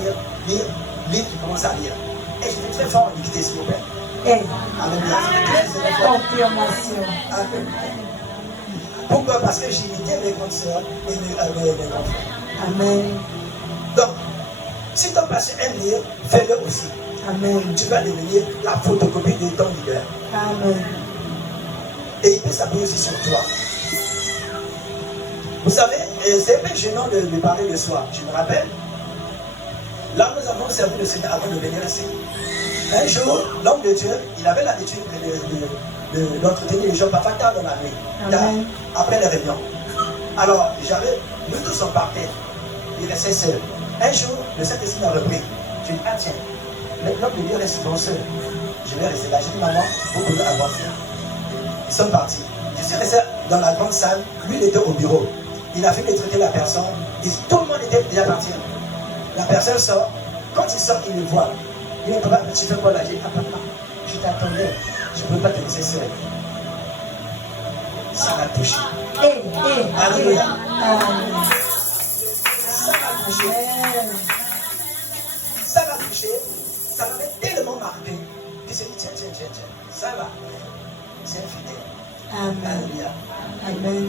livre, je commence à lire. Et j'étais très fort en dictée, s'il vous plaît. Alléluia. Très fort. Confirmation. Amen. Pourquoi? Parce que j'imitais mes grandes sœurs et mes grands frères. Amen. Donc, si ton pasteur aime lire, fais-le aussi. Amen. Tu vas devenir la photocopie de ton leader. Amen. Et il peut s'appuyer aussi sur toi. Vous savez, c'est un peu gênant de parler de soi. Je me rappelle, là nous avons servi le Seigneur avant de venir ici. Un jour, l'homme de Dieu, il avait l'habitude d'entretenir les gens parfois tard dans la nuit, tard, après les réunions. Alors, nous tous on partait, il restait seul. Un jour, le Saint-Esprit m'a repris. Je dis, ah tiens, l'homme de Dieu reste bon seul. Je vais rester là. J'ai dit, maman, vous pouvez avancer. Ils sont partis. Je suis resté dans la grande salle, lui il était au bureau. Il a fait de traiter la personne, tout le monde était déjà parti. La personne sort, quand il sort, il me voit. Il dit, papa, tu fais quoi là? J'ai dit, ah papa, je t'attendais, je ne peux pas te laisser seul. Ça m'a touché. Alléluia. Ça m'a touché. Ça m'a touché, ça m'avait tellement marqué que j'ai dit, tiens, ça là, c'est un fidèle. Amen. Alléluia. Amen.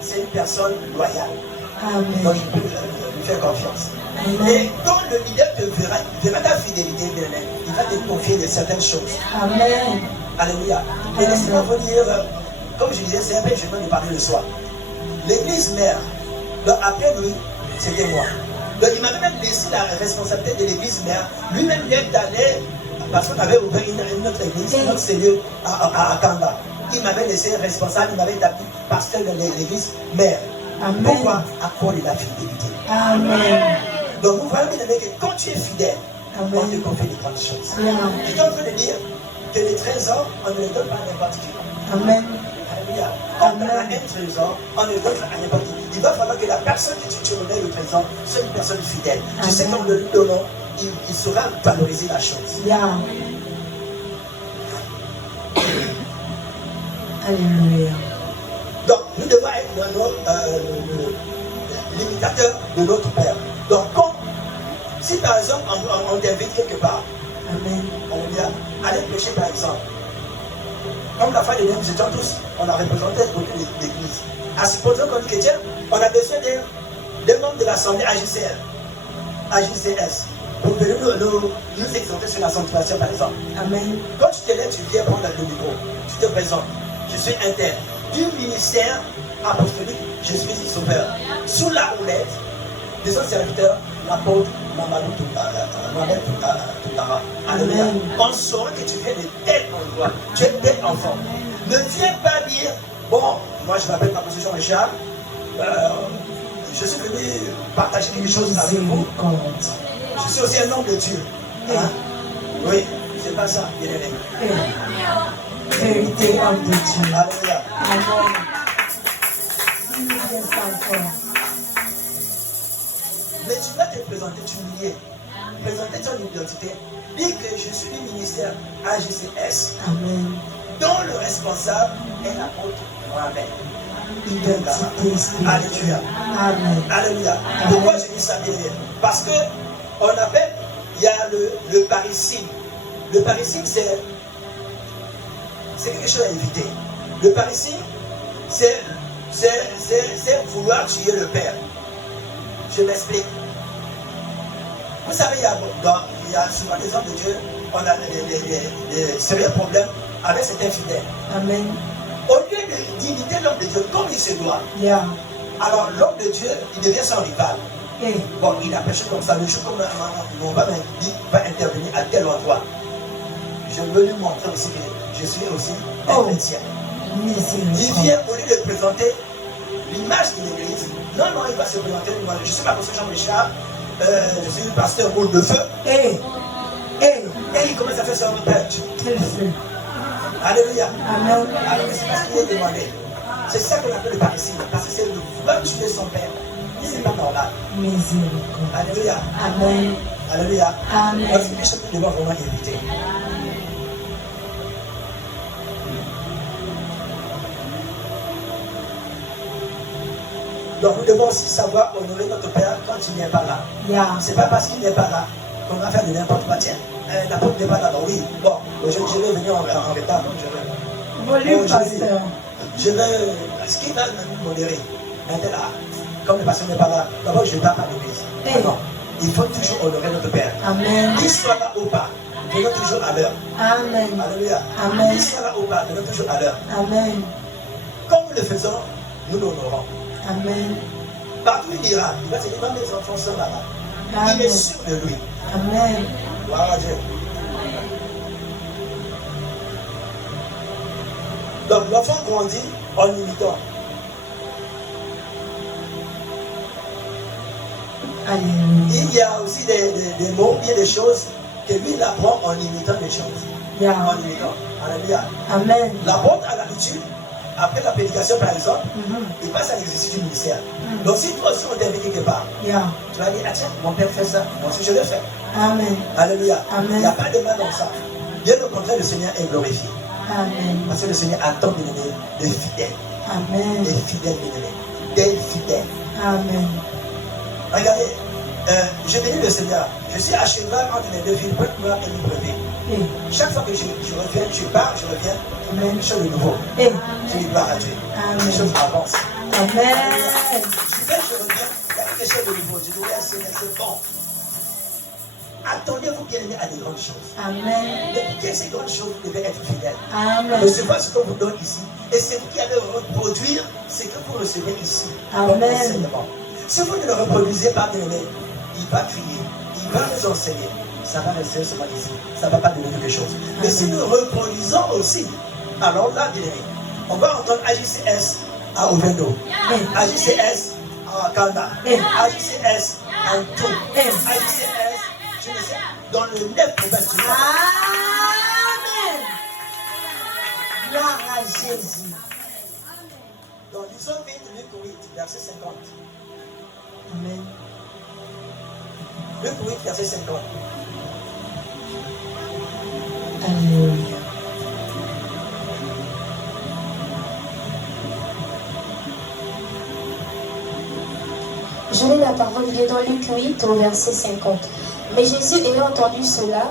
C'est une personne loyale. Amen. Donc il peut lui faire confiance. Amen. Et quand le leader te verra ta fidélité, bien-aimé, il va te confier de certaines choses. Amen. Alléluia. Et laissez-moi vous dire, comme je disais, c'est un peu gênant de parler le soir. L'église mère, donc après lui, c'était moi. Donc il m'avait même laissé la responsabilité de l'église mère. Lui-même l'aide d'aller, parce qu'on avait ouvert une autre église, une autre cellule à Kanda. Il m'avait laissé responsable, il m'avait établi pasteur de l'église mère. Amen. Pourquoi? À cause de la fidélité. Amen. Donc vous voyez bien que quand tu es fidèle, Amen. on te confie de grandes choses. Yeah. Je suis en train de dire que les trésors, on ne les donne pas à n'importe qui. Amen. Alléluia. Quand on a un trésor, on ne le donne à n'importe qui. Il va falloir que la personne que tu remets le trésor soit une personne fidèle. Amen. Tu sais qu'en le lui donnant, il saura valoriser la chose. Yeah. Alléluia. Donc, nous devons être l'imitateur de notre Père. Donc, si par exemple, on t'invite quelque part, Amen. alléluia, allez prêcher par exemple. Comme la fin de l'année, nous étions tous, on a représenté le côté de l'église. À supposer qu'on dit que tiens, on a besoin des membres de l'assemblée AJCS, pour venir nous exhorter sur la sanctification par exemple. Amen. Quand tu te lèves, tu viens prendre le micro, tu te présentes. Je suis interne du ministère apostolique, je suis sauveur. Sous la houlette de son serviteur, l'apôtre Mamadou Toutara. Alléluia. On saura que tu viens de tel endroit, tu es tel enfant. Ne viens pas dire, bon, moi je m'appelle ma position Richard, je suis venu partager quelque chose avec vous. Je suis aussi un homme de Dieu. Hein? Oui, c'est pas ça, bien aimé. Vérité, homme de Dieu. Alléluia. Amen. Yes, encore. Mais tu vas te présenter, tu niais. présenter son identité, dit que je suis du ministère AGCS, Amen. dont le responsable est l'apôtre Mohamed. Identité spirituelle. Alléluia. Amen. Alléluia. Pourquoi je dis ça bien? Parce que on appelle, il y a le parricide. Le parricide, c'est quelque chose à éviter. Le parricide, c'est vouloir tuer le Père. Je m'explique. Vous savez, il y a souvent des hommes de Dieu, on a des sérieux problèmes avec cet infidèle. Amen. Au lieu d'imiter l'homme de Dieu comme il se doit, Yeah. alors l'homme de Dieu, il devient son rival. Hey. Bon, il a péché comme ça, le jour comme on va intervenir à tel endroit. Je veux lui montrer aussi que je suis aussi un chrétien. Il vient, au lieu de présenter l'image de l'église, non, il va se présenter, je suis pasteur Jean Richard, je suis pasteur boule de feu. Hey. Hey. Et il commence à faire son reproche. Quel feu. Alléluia. Amen. Alors, c'est parce qu'il est demandé. C'est ça qu'on appelle le parricide, parce que c'est le vouloir tuer son père. C'est pas normal. Miséricorde. Alléluia. Amen. Alléluia. Amen. Parce que Bishop doit vraiment éviter. Donc nous devons aussi savoir honorer notre Père quand il n'est pas là. Yeah. C'est pas parce qu'il n'est pas là qu'on va faire de n'importe quoi. Tiens, l'apôtre n'est pas là. Donc oui, bon, je vais venir en retard. Donc Volume, pasteur. je vais. Ce qui va nous modérer. Maintenant là, comme le pasteur n'est pas là, d'abord je ne vais pas parler de l'église. Hey. Non, il faut toujours honorer notre Père. Amen. Qu'il soit là ou pas, venons toujours à l'heure. Amen. Alléluia. Amen. Qu'il soit là ou pas, venons toujours à l'heure. Amen. Comme nous le faisons, nous l'honorons. Amen. Partout il ira, il va se dire, mes enfants sont là-bas. Il Amen. est sûr de lui. Amen. Gloire à Dieu. Donc l'enfant grandit en imitant. Alléluia. Il y a aussi des mots, il y a des choses que lui il apprend en imitant des choses. Yeah. En imitant. Alléluia. Amen. L'apôtre a l'habitude, après la prédication par exemple, Mhm. il passe à l'exercice du ministère. Donc si toi aussi on t'invite quelque part, Yeah. tu vas dire, ah tiens, mon père fait ça, moi aussi je le fais. Amen. Alléluia. Amen. Il n'y a pas de mal dans ça. Bien au contraire, le Seigneur est glorifié. Amen. Parce que le Seigneur attend bien-aimés des fidèles. Amen. Des fidèles bien-aimés. Des fidèles. Amen. Regardez, je bénis le Seigneur. Je suis à cheval entre les deux villes, Pointe-Noire et Libreville. Hey. Chaque fois que je reviens, je pars, je reviens, Amen. quelque chose de nouveau. Hey. Je dis gloire à Dieu. Amen. Quelque chose avance. Amen. Je vais, je reviens, il y a quelque chose de nouveau. Je dis, ouais, Seigneur, c'est bon. Attendez-vous bien aimés à des grandes choses. Amen. Mais pour que ces grandes choses, vous devez être fidèles. Amen. Recevoir ce qu'on vous donne ici. Et c'est vous qui allez reproduire ce que vous recevez ici. Amen. Comme enseignement. Si vous ne le reproduisez pas, bien aimé, il va crier, il va nous enseigner. Ça va rester seulement ici. Ça ne va pas donner quelque chose. Mais si nous reproduisons aussi, alors là, bien aimé, on va entendre AJCS à Ovendo, AJCS à Kanda, AJCS à Tout, AJCS, je ne sais, dans le 9 provinces du Nord. Amen. Gloire à Jésus. Donc, lisons vite Luc 8, verset 50. Amen. Luc 8, verset 50. Alléluia. Je lis la parole qui est dans Luc 8 au verset 50. Mais Jésus, ayant entendu cela,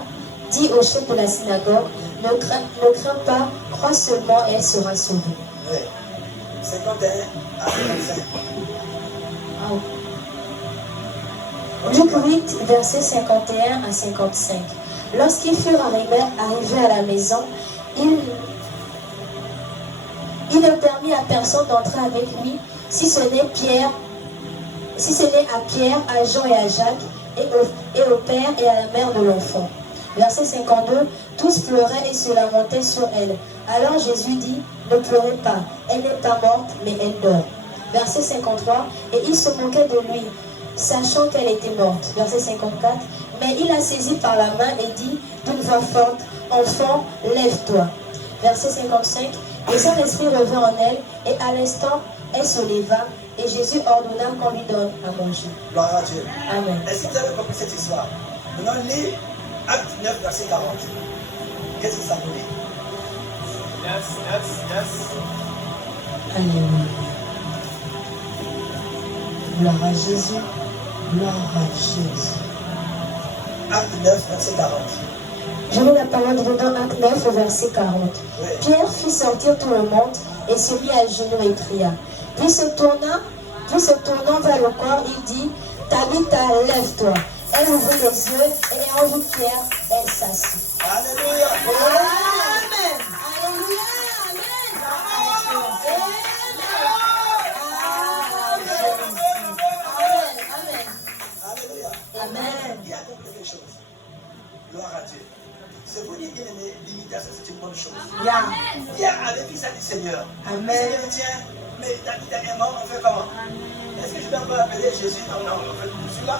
dit au chef de la synagogue, ne crains pas, crois seulement et elle sera sauvée. Oui. 51 à 55. Luc 8, versets 51 à 55. Lorsqu'ils furent arrivés à la maison, il ne permit à personne d'entrer avec lui, si ce n'est à Pierre, à Jean et à Jacques, et au père et à la mère de l'enfant. Verset 52, tous pleuraient et se lamentaient sur elle. Alors Jésus dit, ne pleurez pas, elle n'est pas morte, mais elle dort. Verset 53, et il se moquait de lui, sachant qu'elle était morte. Verset 54, mais il la saisit par la main et dit d'une voix forte, enfant, lève-toi. Verset 55, et son esprit revint en elle, et à l'instant, elle se leva, et Jésus ordonna qu'on lui donne à manger. Gloire à Dieu. Amen. Est-ce que vous avez compris cette histoire? Maintenant, lis Acte 9, verset 40. Qu'est-ce que ça nous dit? Yes. Alléluia. Gloire à Jésus. Gloire à Jésus. Acte 9, verset 40. Je lis la parole de Dieu dans Acte 9, verset 40. Oui. Pierre fit sortir tout le monde et se mit à genoux et pria. Puis se tournant vers le corps, il dit, Tabitha, lève-toi. Elle ouvrit les yeux et ayant vu Pierre, elle s'assit. Alléluia. Amen. Alléluia, Alléluia. Amen. Il y a compris quelque chose. Gloire à Dieu. C'est vous dire, bien aimé, l'imitation, c'est une bonne chose. Yeah. Pierre avait dit ça du Seigneur. Amen. Le Seigneur, tiens, mais Tabitha est mort, on fait comment? Est-ce que je vais encore appeler Jésus? Non, on fait tout celui-là.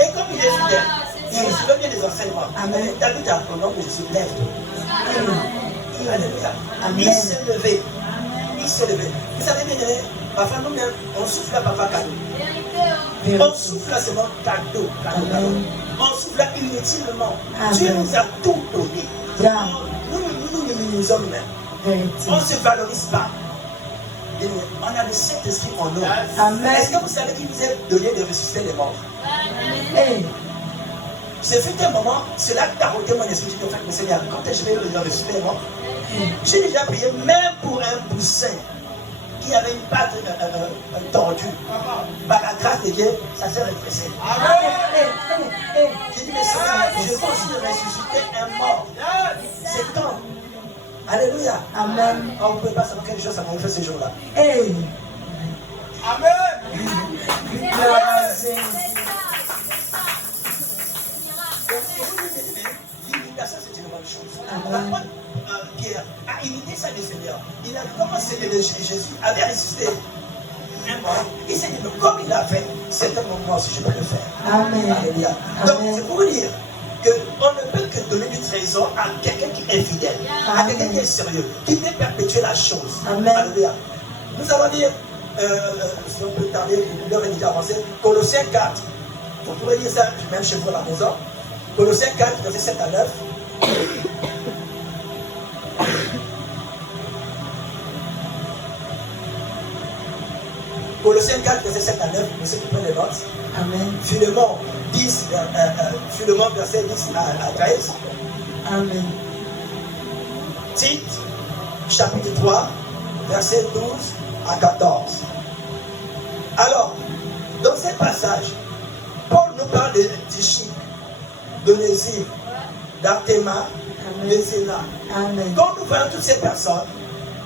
Et comme il est fidèle, il se donne bien des enseignements. Amen. Tabitha, au nom de Jésus, lève-toi. Alléluia. Amen. Il s'est levé. Il s'est levé. Vous savez bien aimé, parfois nous-mêmes, on souffle là, papa cadeau. On souffle là seulement cadeau. Amen. On souffle là inutilement. Amen. Dieu nous a tout donné. Yeah. Nous minimisons nous-mêmes. Vérité. On ne se valorise pas. Et nous, on a le Saint-Esprit en nous. Amen. Est-ce que vous savez qu'il nous est donné de ressusciter les morts? Hey. Ce fut un moment, cela a ôté mon esprit. Je dis, en fait, mais Seigneur, quand je vais le ressusciter les morts, j'ai déjà prié même pour un poussin qui avait une patte tordue. Par la grâce de Dieu, ça s'est redressé. J'ai dit, mais Seigneur, je veux aussi ressusciter un mort. C'est temps. Alléluia. Amen. On ne peut pas savoir quelque chose, ça m'a fait ce jour-là. Hey. Amen. Gloire à Jésus. L'imitation, c'est une bonne chose. Amen. Par contre, Pierre a imité ça du Seigneur. Il a commencé de Jésus, avait résisté un mort. Il s'est dit, mais comme il a fait, c'est un moment si je peux le faire. Amen. Alléluia. Donc, Amen. c'est pour vous dire qu'on ne peut que donner du trésor à quelqu'un qui est fidèle, à Amen. quelqu'un qui est sérieux, qui veut perpétuer la chose. Amen. Alléluia. Nous allons dire, si on peut tarder, l'heure est déjà avancée, Colossiens 4. Vous pouvez lire ça même chez vous à la maison. Colossiens 4, verset 7 à 9. Colossiens 4, verset 7 à 9, pour ceux qui prennent les notes. Amen. Philémon, Philémon, verset 10 à 13. Amen. Tite, chapitre 3, verset 12 à 14. Alors, dans ces passages, Paul nous parle de Tychik, d'Onésime, d'Artéma, de Zéna. Amen. Quand nous voyons toutes ces personnes,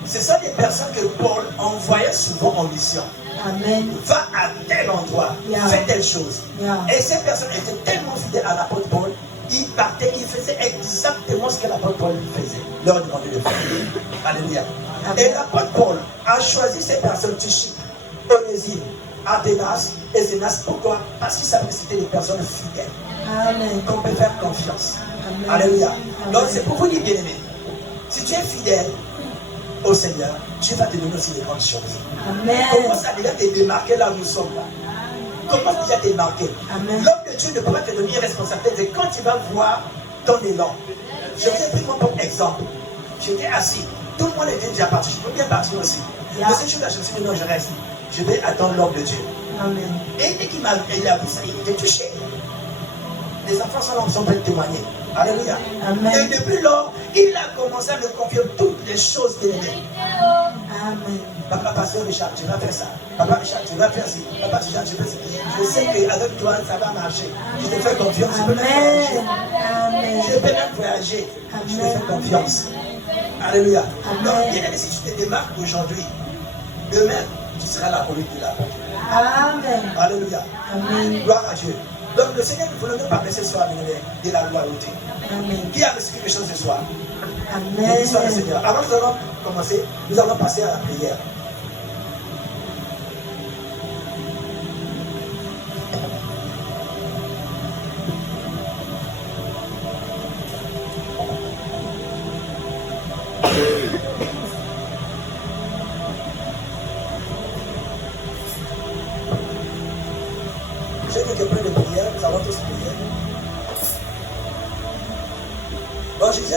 ce sont des personnes que Paul envoyait souvent en mission. Amen. Va à tel endroit, Yeah. fais telle chose. Yeah. Et ces personnes étaient tellement fidèles à l'apôtre Paul, ils partaient, ils faisaient exactement ce que l'apôtre Paul faisait, leur demandait de faire. Alléluia. Amen. Et l'apôtre Paul a choisi ces personnes, Tychik, Onésime, Ardémas et Zénas. Pourquoi? Parce qu'ils savaient que c'était des personnes fidèles, Amen. qu'on peut faire confiance. Amen. Alléluia. Amen. Donc c'est pour vous dire, bien aimé, si tu es fidèle au Seigneur, Dieu va te donner aussi des grandes choses. Amen. Commence à déjà te démarquer là où nous sommes là. Commence déjà à te démarquer. Amen. L'homme de Dieu ne peut pas te donner une responsabilité quand tu vas voir ton élan. Je vous ai pris mon propre exemple. J'étais assis. Tout le monde était déjà parti. Je peux bien partir aussi. Yeah. Mais cette chose-là, je me suis dit non, je reste. Je vais attendre l'homme de Dieu. Amen. Et dès qu'il a vu ça, il était touché. Les enfants sont là, sont prêts de témoigner. Alléluia. Amen. Et depuis lors, il a commencé à me confier toutes les choses qu'il aimait. Amen. Papa, pasteur Richard, tu vas faire ça. Papa Richard, tu vas faire ci. Papa Richard, tu vas faire ça. Je sais qu'avec toi, ça va marcher. Je te fais confiance. Je peux même voyager. Amen. Amen. Je peux même voyager. Je te Amen. fais confiance. Alléluia. Amen. Donc, bien aimé, si tu te démarques aujourd'hui, demain, tu seras la politique de la paix. Amen. Alléluia. Amen. Gloire à Dieu. Donc, le Seigneur ne voulait nous parler ce soir de la loyauté. Amen. Qui a reçu quelque chose ce soir? Amen. L'histoire du Seigneur. Avant nous allons commencer, nous allons passer à la prière. J'ai quelques points de prière, nous allons tous prier.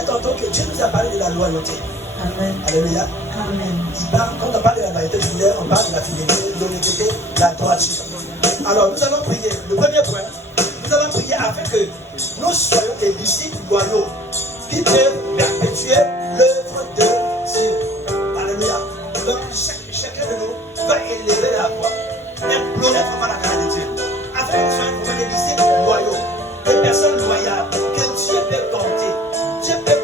tantôt que Dieu nous a parlé de la loyauté. Amen. Alléluia. Amen. Quand on parle de la loyauté, on parle de la fidélité, de l'honnêteté, de la droiture. Alors nous allons prier. Le premier point, nous allons prier afin que nous soyons des disciples loyaux qui peuvent perpétuer l'œuvre de Dieu. Alléluia. Donc chacun de nous va élever la voix, implorer vraiment la grâce de Dieu. Afin que nous soyons vraiment des disciples loyaux, des personnes loyales que Dieu peut compter. Dieu peut